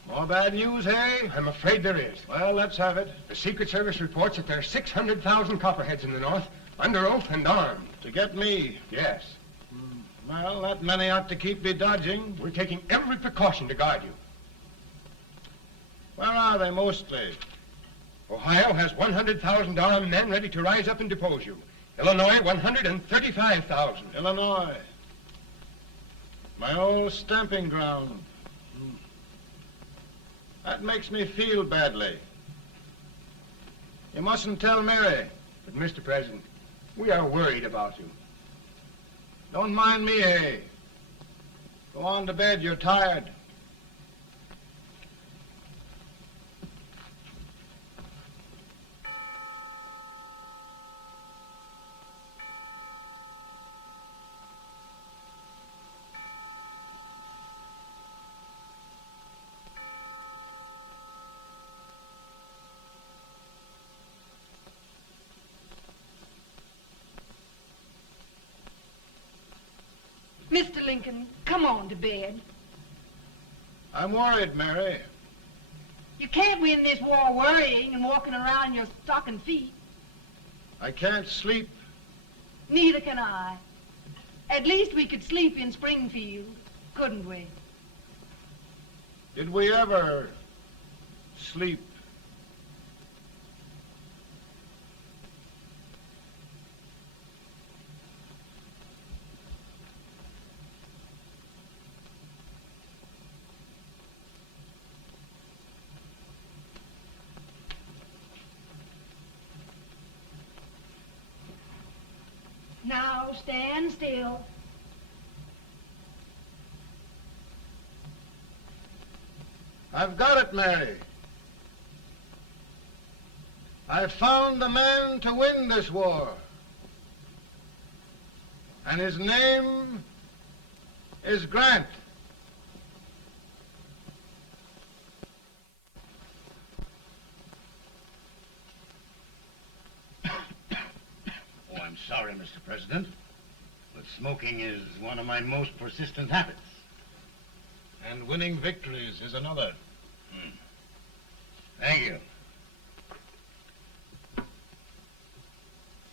More bad news, eh? I'm afraid there is. Well, let's have it. The Secret Service reports that there are 600,000 copperheads in the North, under oath and armed. To get me? Yes. Well, that many ought to keep me dodging. We're taking every precaution to guard you. Where are they mostly? Ohio has 100,000 armed men ready to rise up and depose you. Illinois, 135,000. Illinois. My old stamping ground. That makes me feel badly. You mustn't tell Mary. But, Mr. President, we are worried about you. Don't mind me, eh? Go on to bed, you're tired. Mr. Lincoln, come on to bed. I'm worried, Mary. You can't win this war worrying and walking around in your stocking feet. I can't sleep. Neither can I. At least we could sleep in Springfield, couldn't we? Did we ever sleep? Now stand still. I've got it, Mary. I've found the man to win this war. And his name is Grant. Oh, I'm sorry, Mr. President, but smoking is one of my most persistent habits. And winning victories is another. Thank you.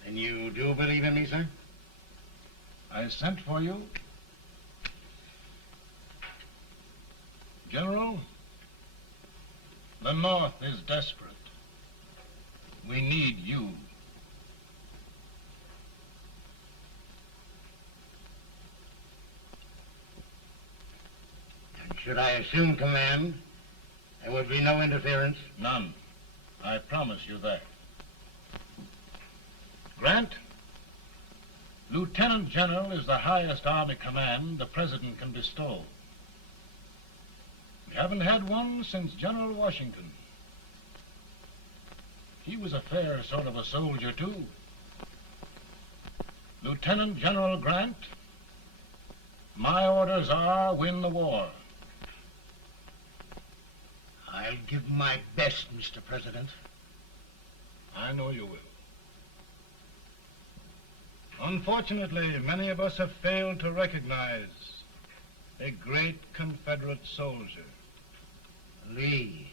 And you do believe in me, sir? I sent for you. General, the North is desperate. We need you. And should I assume command, there would be no interference? None. I promise you that. Grant, Lieutenant General is the highest army command the President can bestow. We haven't had one since General Washington. He was a fair sort of a soldier, too. Lieutenant General Grant, my orders are win the war. I'll give my best, Mr. President. I know you will. Unfortunately, many of us have failed to recognize a great Confederate soldier, Lee.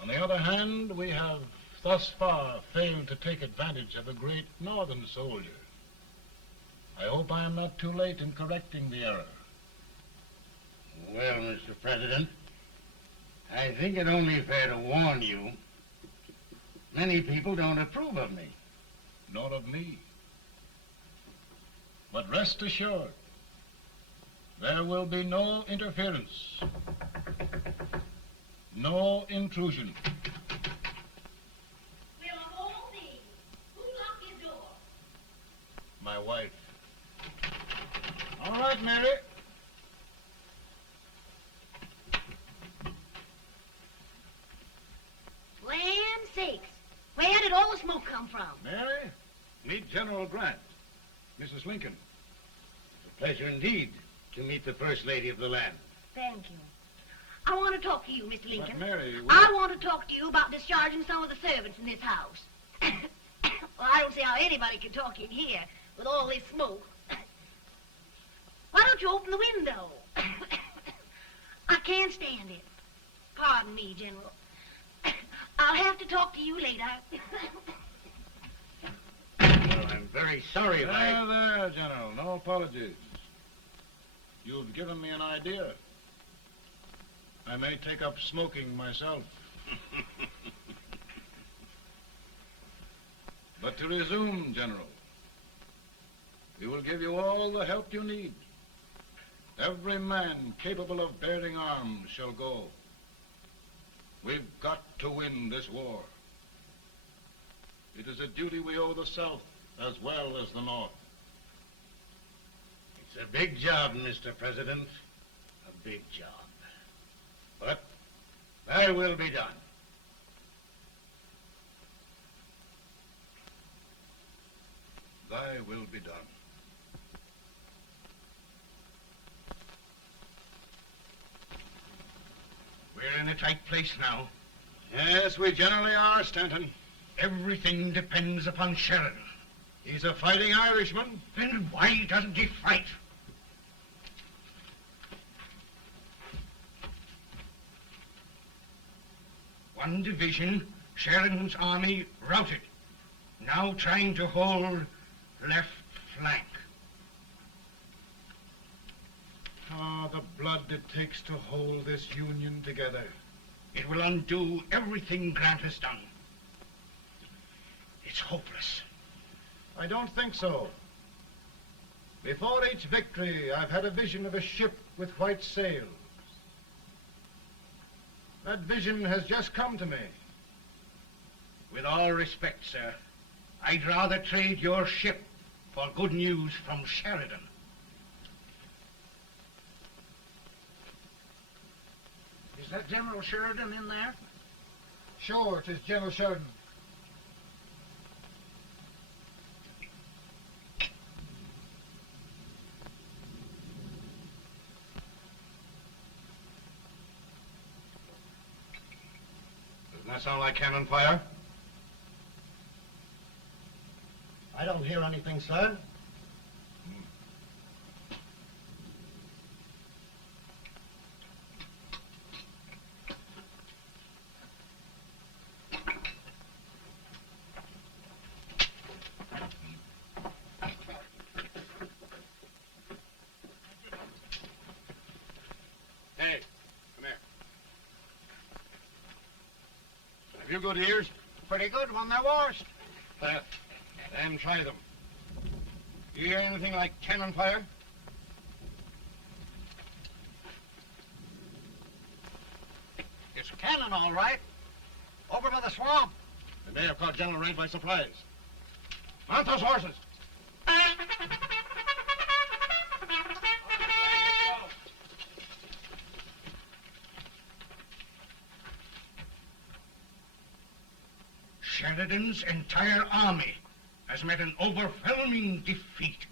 On the other hand, we have thus far failed to take advantage of a great Northern soldier. I hope I am not too late in correcting the error. Well, Mr. President, I think it only fair to warn you. Many people don't approve of me. Nor of me. But rest assured, there will be no interference, no intrusion. We'll all be. Who locked your door? My wife. All right, Mary. Land sakes. Where did all the smoke come from? Mary, meet General Grant. Mrs. Lincoln. It's a pleasure indeed to meet the First Lady of the land. Thank you. I want to talk to you, Mr. Lincoln. But Mary, I want to talk to you about discharging some of the servants in this house. Well, I don't see how anybody can talk in here with all this smoke. Why don't you open the window? I can't stand it. Pardon me, General. I'll have to talk to you later. Well, I'm very sorry if I... There, General. No apologies. You've given me an idea. I may take up smoking myself. But to resume, General, we will give you all the help you need. Every man capable of bearing arms shall go. We've got to win this war. It is a duty we owe the South as well as the North. It's a big job, Mr. President. A big job. But thy will be done. Thy will be done. We're in a tight place now. Yes, we generally are, Stanton. Everything depends upon Sheridan. He's a fighting Irishman. Then why doesn't he fight? One division, Sheridan's army routed. Now trying to hold left flank. Ah, the blood it takes to hold this Union together. It will undo everything Grant has done. It's hopeless. I don't think so. Before each victory, I've had a vision of a ship with white sails. That vision has just come to me. With all respect, sir, I'd rather trade your ship for good news from Sheridan. Is that General Sheridan in there? Sure, it is General Sheridan. Doesn't that sound like cannon fire? I don't hear anything, sir. Hey, come here. Have you good ears? Pretty good when they're washed. Then try them. You hear anything like cannon fire? It's cannon, all right. Over by the swamp. They may have caught General Rank by surprise. Mount those horses! Sheridan's entire army has met an overwhelming defeat.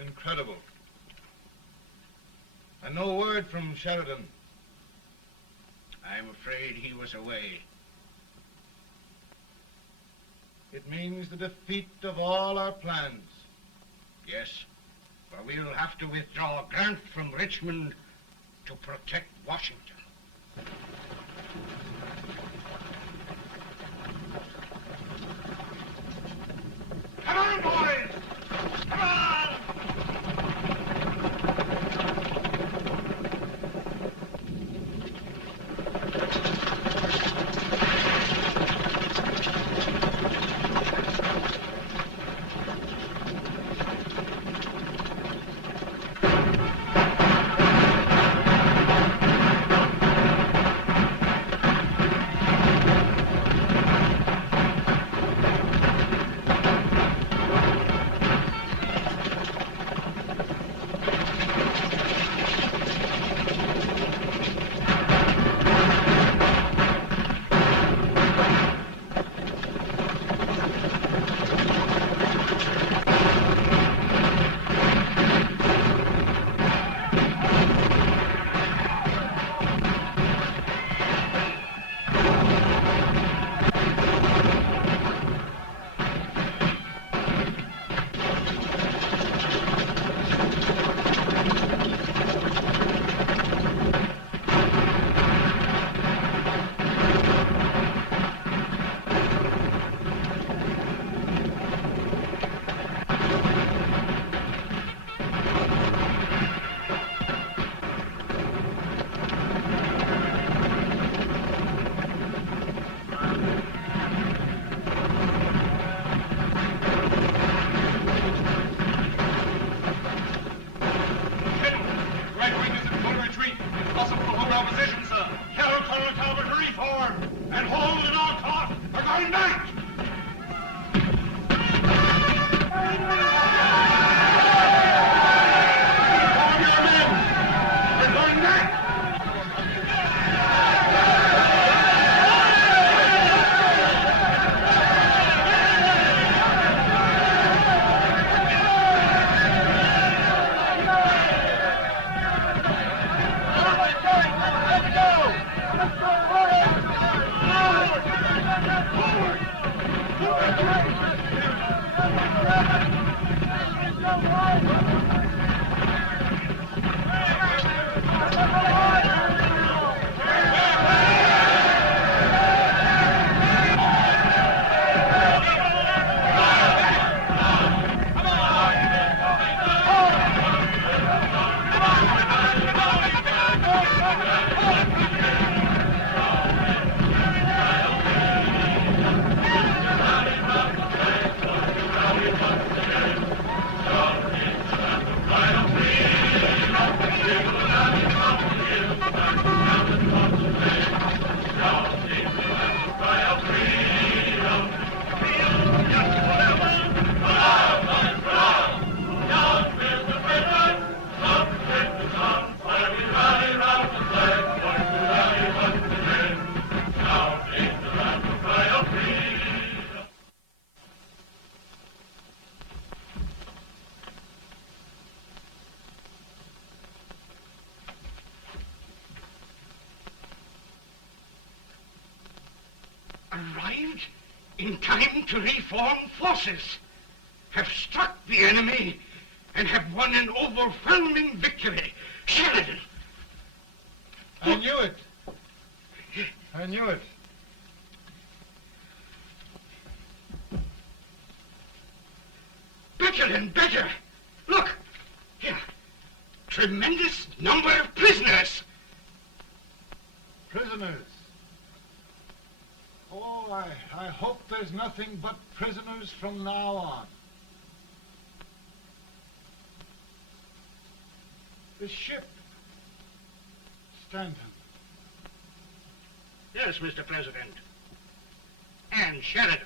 Incredible. And no word from Sheridan. I'm afraid he was away. It means the defeat of all our plans. Yes, for we'll have to withdraw Grant from Richmond to protect Washington. Come on, boys! Come on! Arrived in time to reform forces, have struck the enemy, and have won an overwhelming victory. Sheridan! I knew it. I knew it. Better and better. Look, here. Tremendous number of prisoners. Prisoners. Oh, I hope there's nothing but prisoners from now on. The ship. Stanton. Yes, Mr. President. And Sheridan.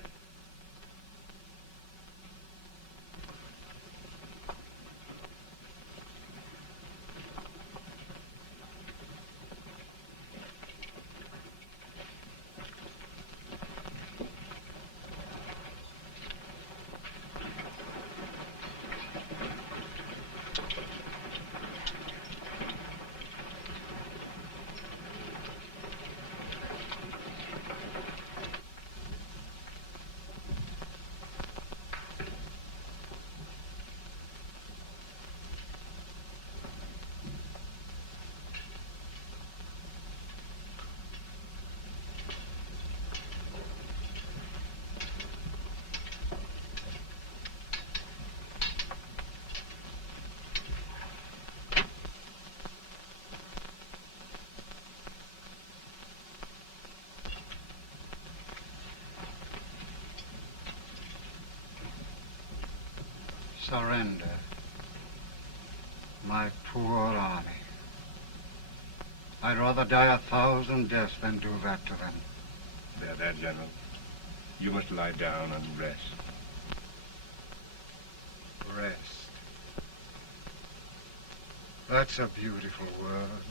Surrender. My poor army. I'd rather die 1,000 deaths than do that to them. There, General. You must lie down and rest. Rest. That's a beautiful word.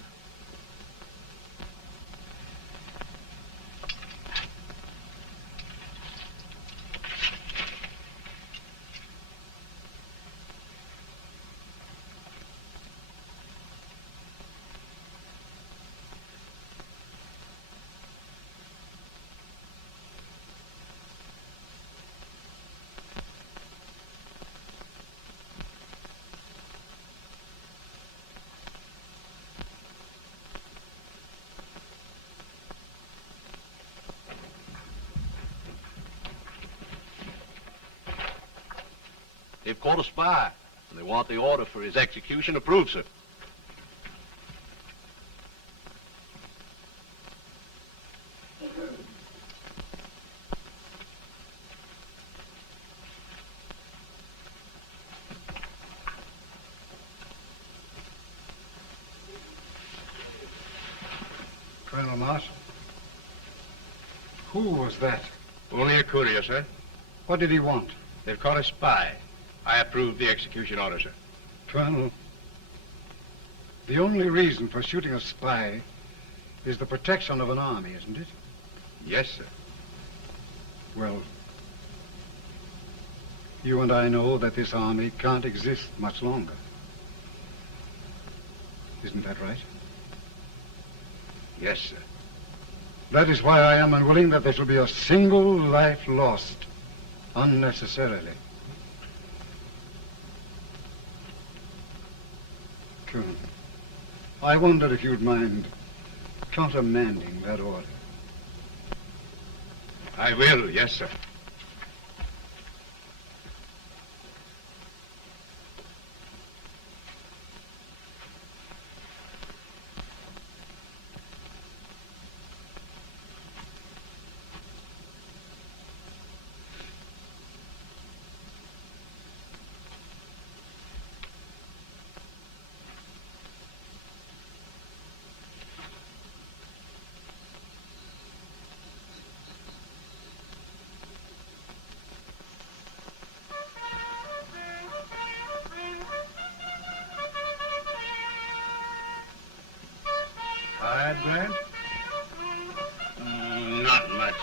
They've caught a spy, and they want the order for his execution approved, sir. Colonel Marshall. Who was that? Only a courier, sir. What did he want? They've caught a spy. I approve the execution order, sir. Colonel, the only reason for shooting a spy is the protection of an army, isn't it? Yes, sir. Well, you and I know that this army can't exist much longer. Isn't that right? Yes, sir. That is why I am unwilling that there shall be a single life lost unnecessarily. Sure. I wondered if you'd mind countermanding that order. I will, yes, sir. Tired, Grant? Not much.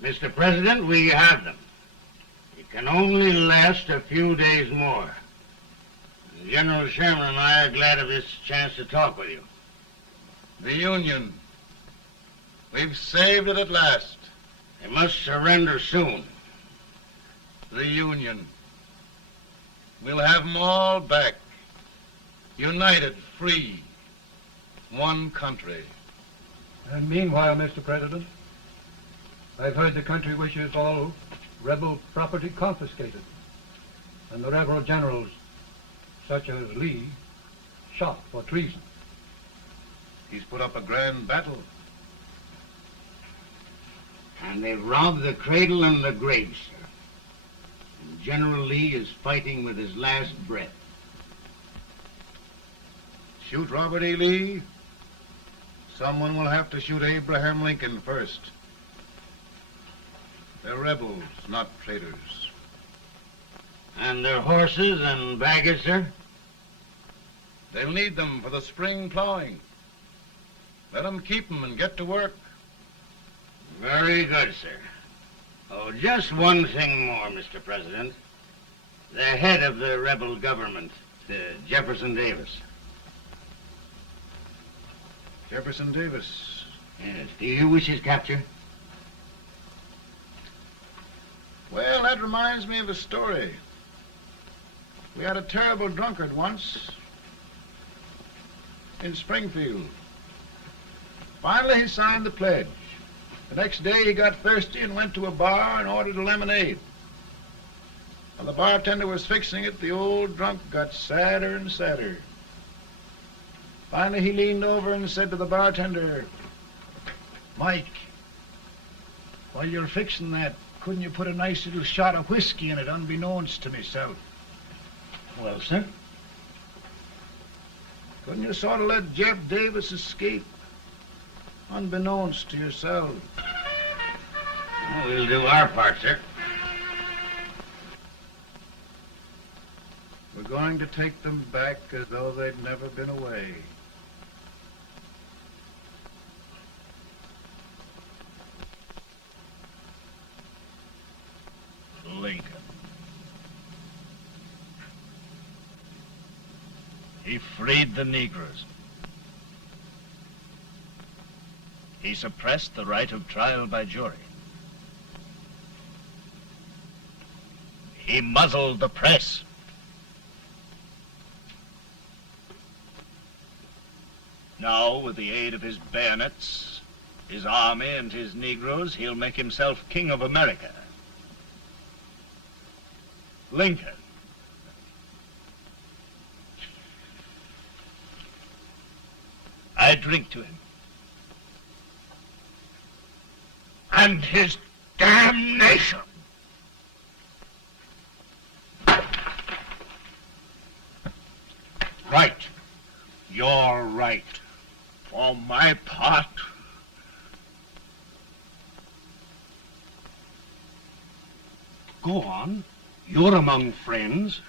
Mr. President, we have them. It can only last a few days more. General Sherman and I are glad of this chance to talk with you. The Union. We've saved it at last. They must surrender soon. The Union. We'll have them all back. United, free. One country. And meanwhile, Mr. President, I've heard the country wishes all rebel property confiscated, and the rebel generals, such as Lee, shot for treason. He's put up a grand battle. And they've robbed the cradle and the grave, sir. And General Lee is fighting with his last breath. Shoot Robert E. Lee? Someone will have to shoot Abraham Lincoln first. They're rebels, not traitors. And their horses and baggage, sir? They'll need them for the spring plowing. Let them keep them and get to work. Very good, sir. Oh, just one thing more, Mr. President. The head of the rebel government, Jefferson Davis. Jefferson Davis? Yes. Do you wish his capture? Well, that reminds me of a story. We had a terrible drunkard once in Springfield. Finally, he signed the pledge. The next day, he got thirsty and went to a bar and ordered a lemonade. While the bartender was fixing it, the old drunk got sadder and sadder. Finally, he leaned over and said to the bartender, "Mike, while you're fixing that, couldn't you put a nice little shot of whiskey in it, unbeknownst to myself?" Well, sir? Couldn't you sort of let Jeff Davis escape, unbeknownst to yourself? Well, we'll do our part, sir. We're going to take them back as though they'd never been away. Lincoln. He freed the Negroes. He suppressed the right of trial by jury. He muzzled the press. Now, with the aid of his bayonets, his army, and his Negroes, he'll make himself king of America. Lincoln. I drink to him. And his damnation. Right. You're right. For my part, Go on. You're among friends.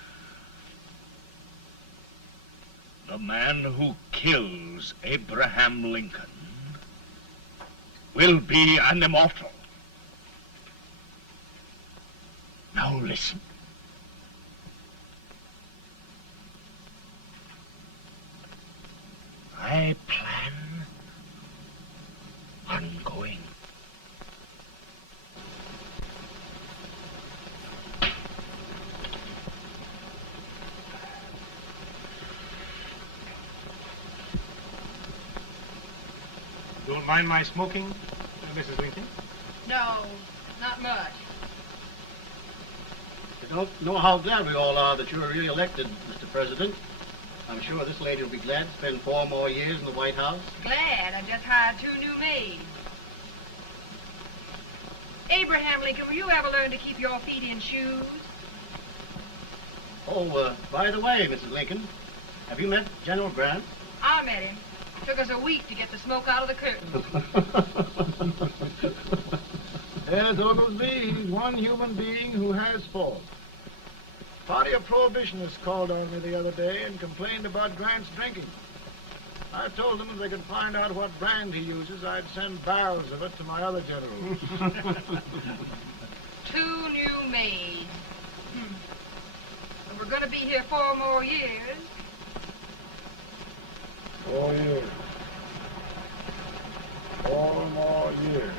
the man who kills Abraham Lincoln will be an immortal. Now listen. my plan ongoing. Don't mind my smoking, Mrs. Lincoln? No, not much. You don't know how glad we all are that you're re-elected, Mr. President. I'm sure this lady will be glad to spend 4 more years in the White House. Glad I've just hired 2 new maids. Abraham Lincoln, will you ever learn to keep your feet in shoes? Oh, by the way, Mrs. Lincoln, have you met General Grant? I met him. Took us a week to get the smoke out of the curtains. Yes, Oglesby, he's one human being who has faults. Party of Prohibitionists called on me the other day and complained about Grant's drinking. I told them if they could find out what brand he uses, I'd send barrels of it to my other generals. 2 new maids. But we're going to be here 4 more years. 4 years. 4 more years.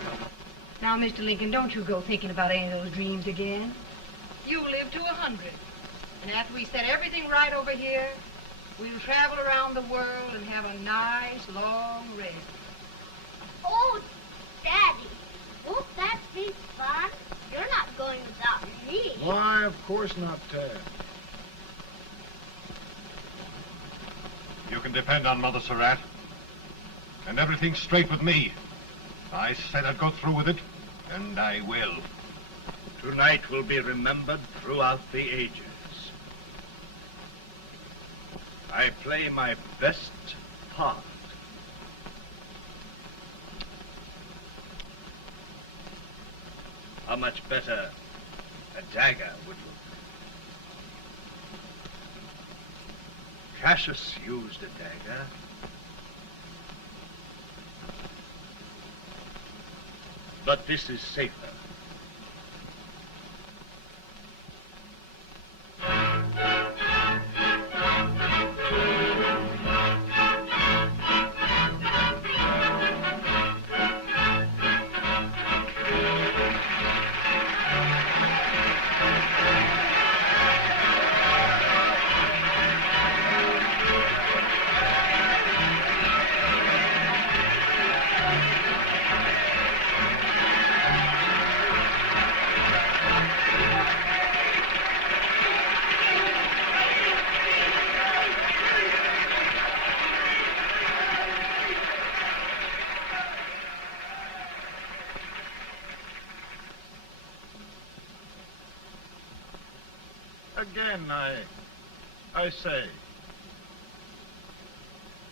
Now, Mr. Lincoln, don't you go thinking about any of those dreams again. You live to 100. And after we set everything right over here, we'll travel around the world and have a nice, long rest. Oh, Daddy, won't that be fun? You're not going without me. Why, of course not, Tad. You can depend on Mother Surratt. And everything's straight with me. I said I'd go through with it, and I will. Tonight will be remembered throughout the ages. I play my best part. How much better a dagger would look? Cassius used a dagger. But this is safer. Again, I say,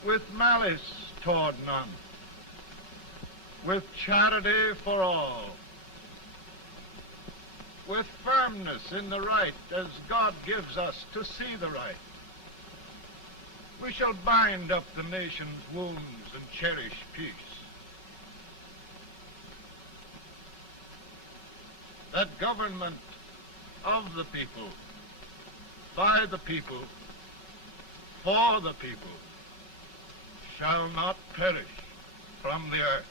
with malice toward none, with charity for all, with firmness in the right as God gives us to see the right, we shall bind up the nation's wounds and cherish peace. That government of the people, by the people, for the people, shall not perish from the earth.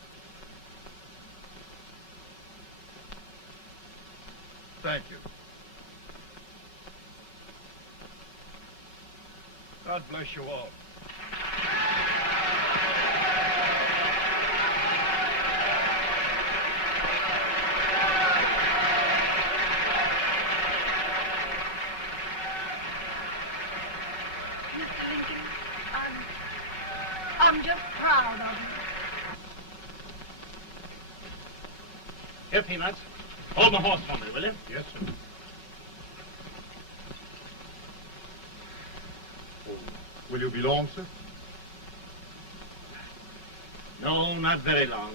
Thank you. God bless you all. Mr. Lincoln, I'm just proud of you. Here, Peanuts. Hold my horse for me, will you? Yes, sir. Oh, will you be long, sir? No, not very long.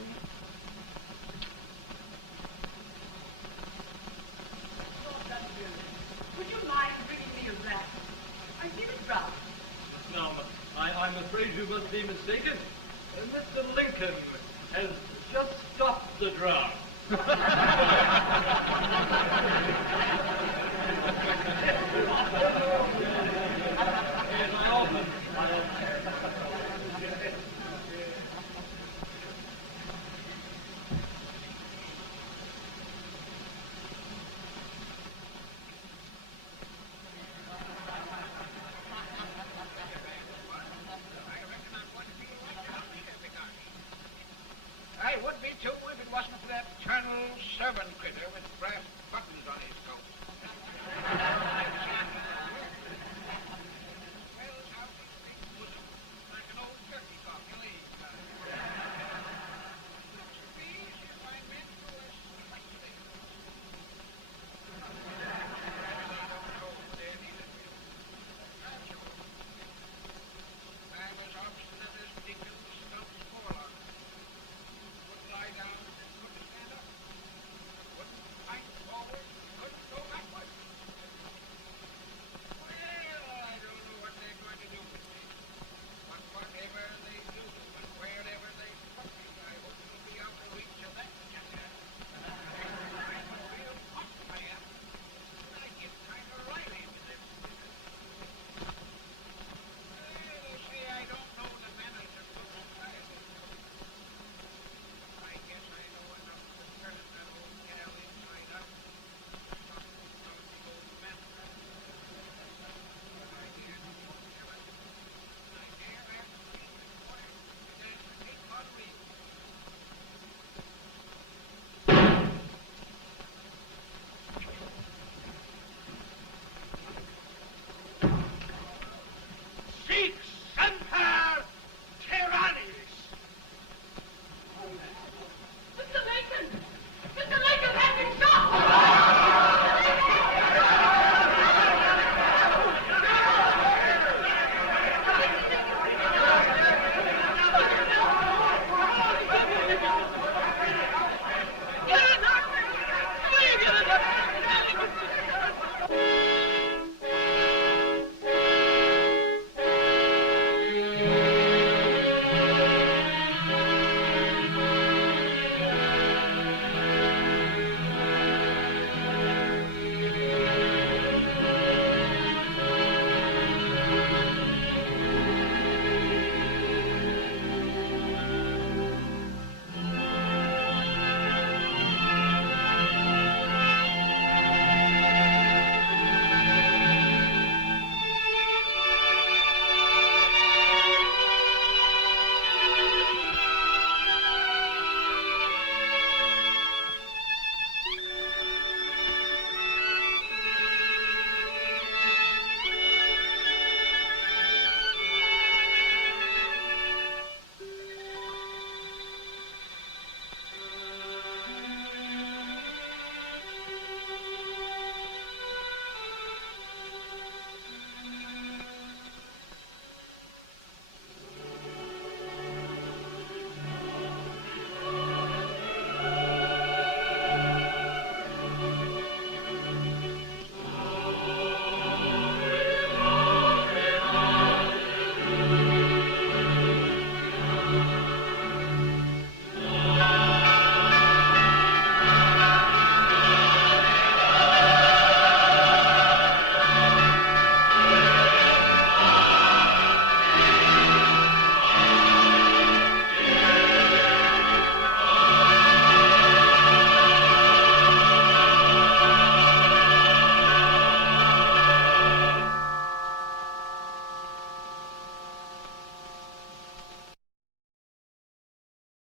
Would you mind bringing me a wrap? I feel it dry. No, I'm afraid you must be mistaken. Mr. Lincoln has just stopped the draft.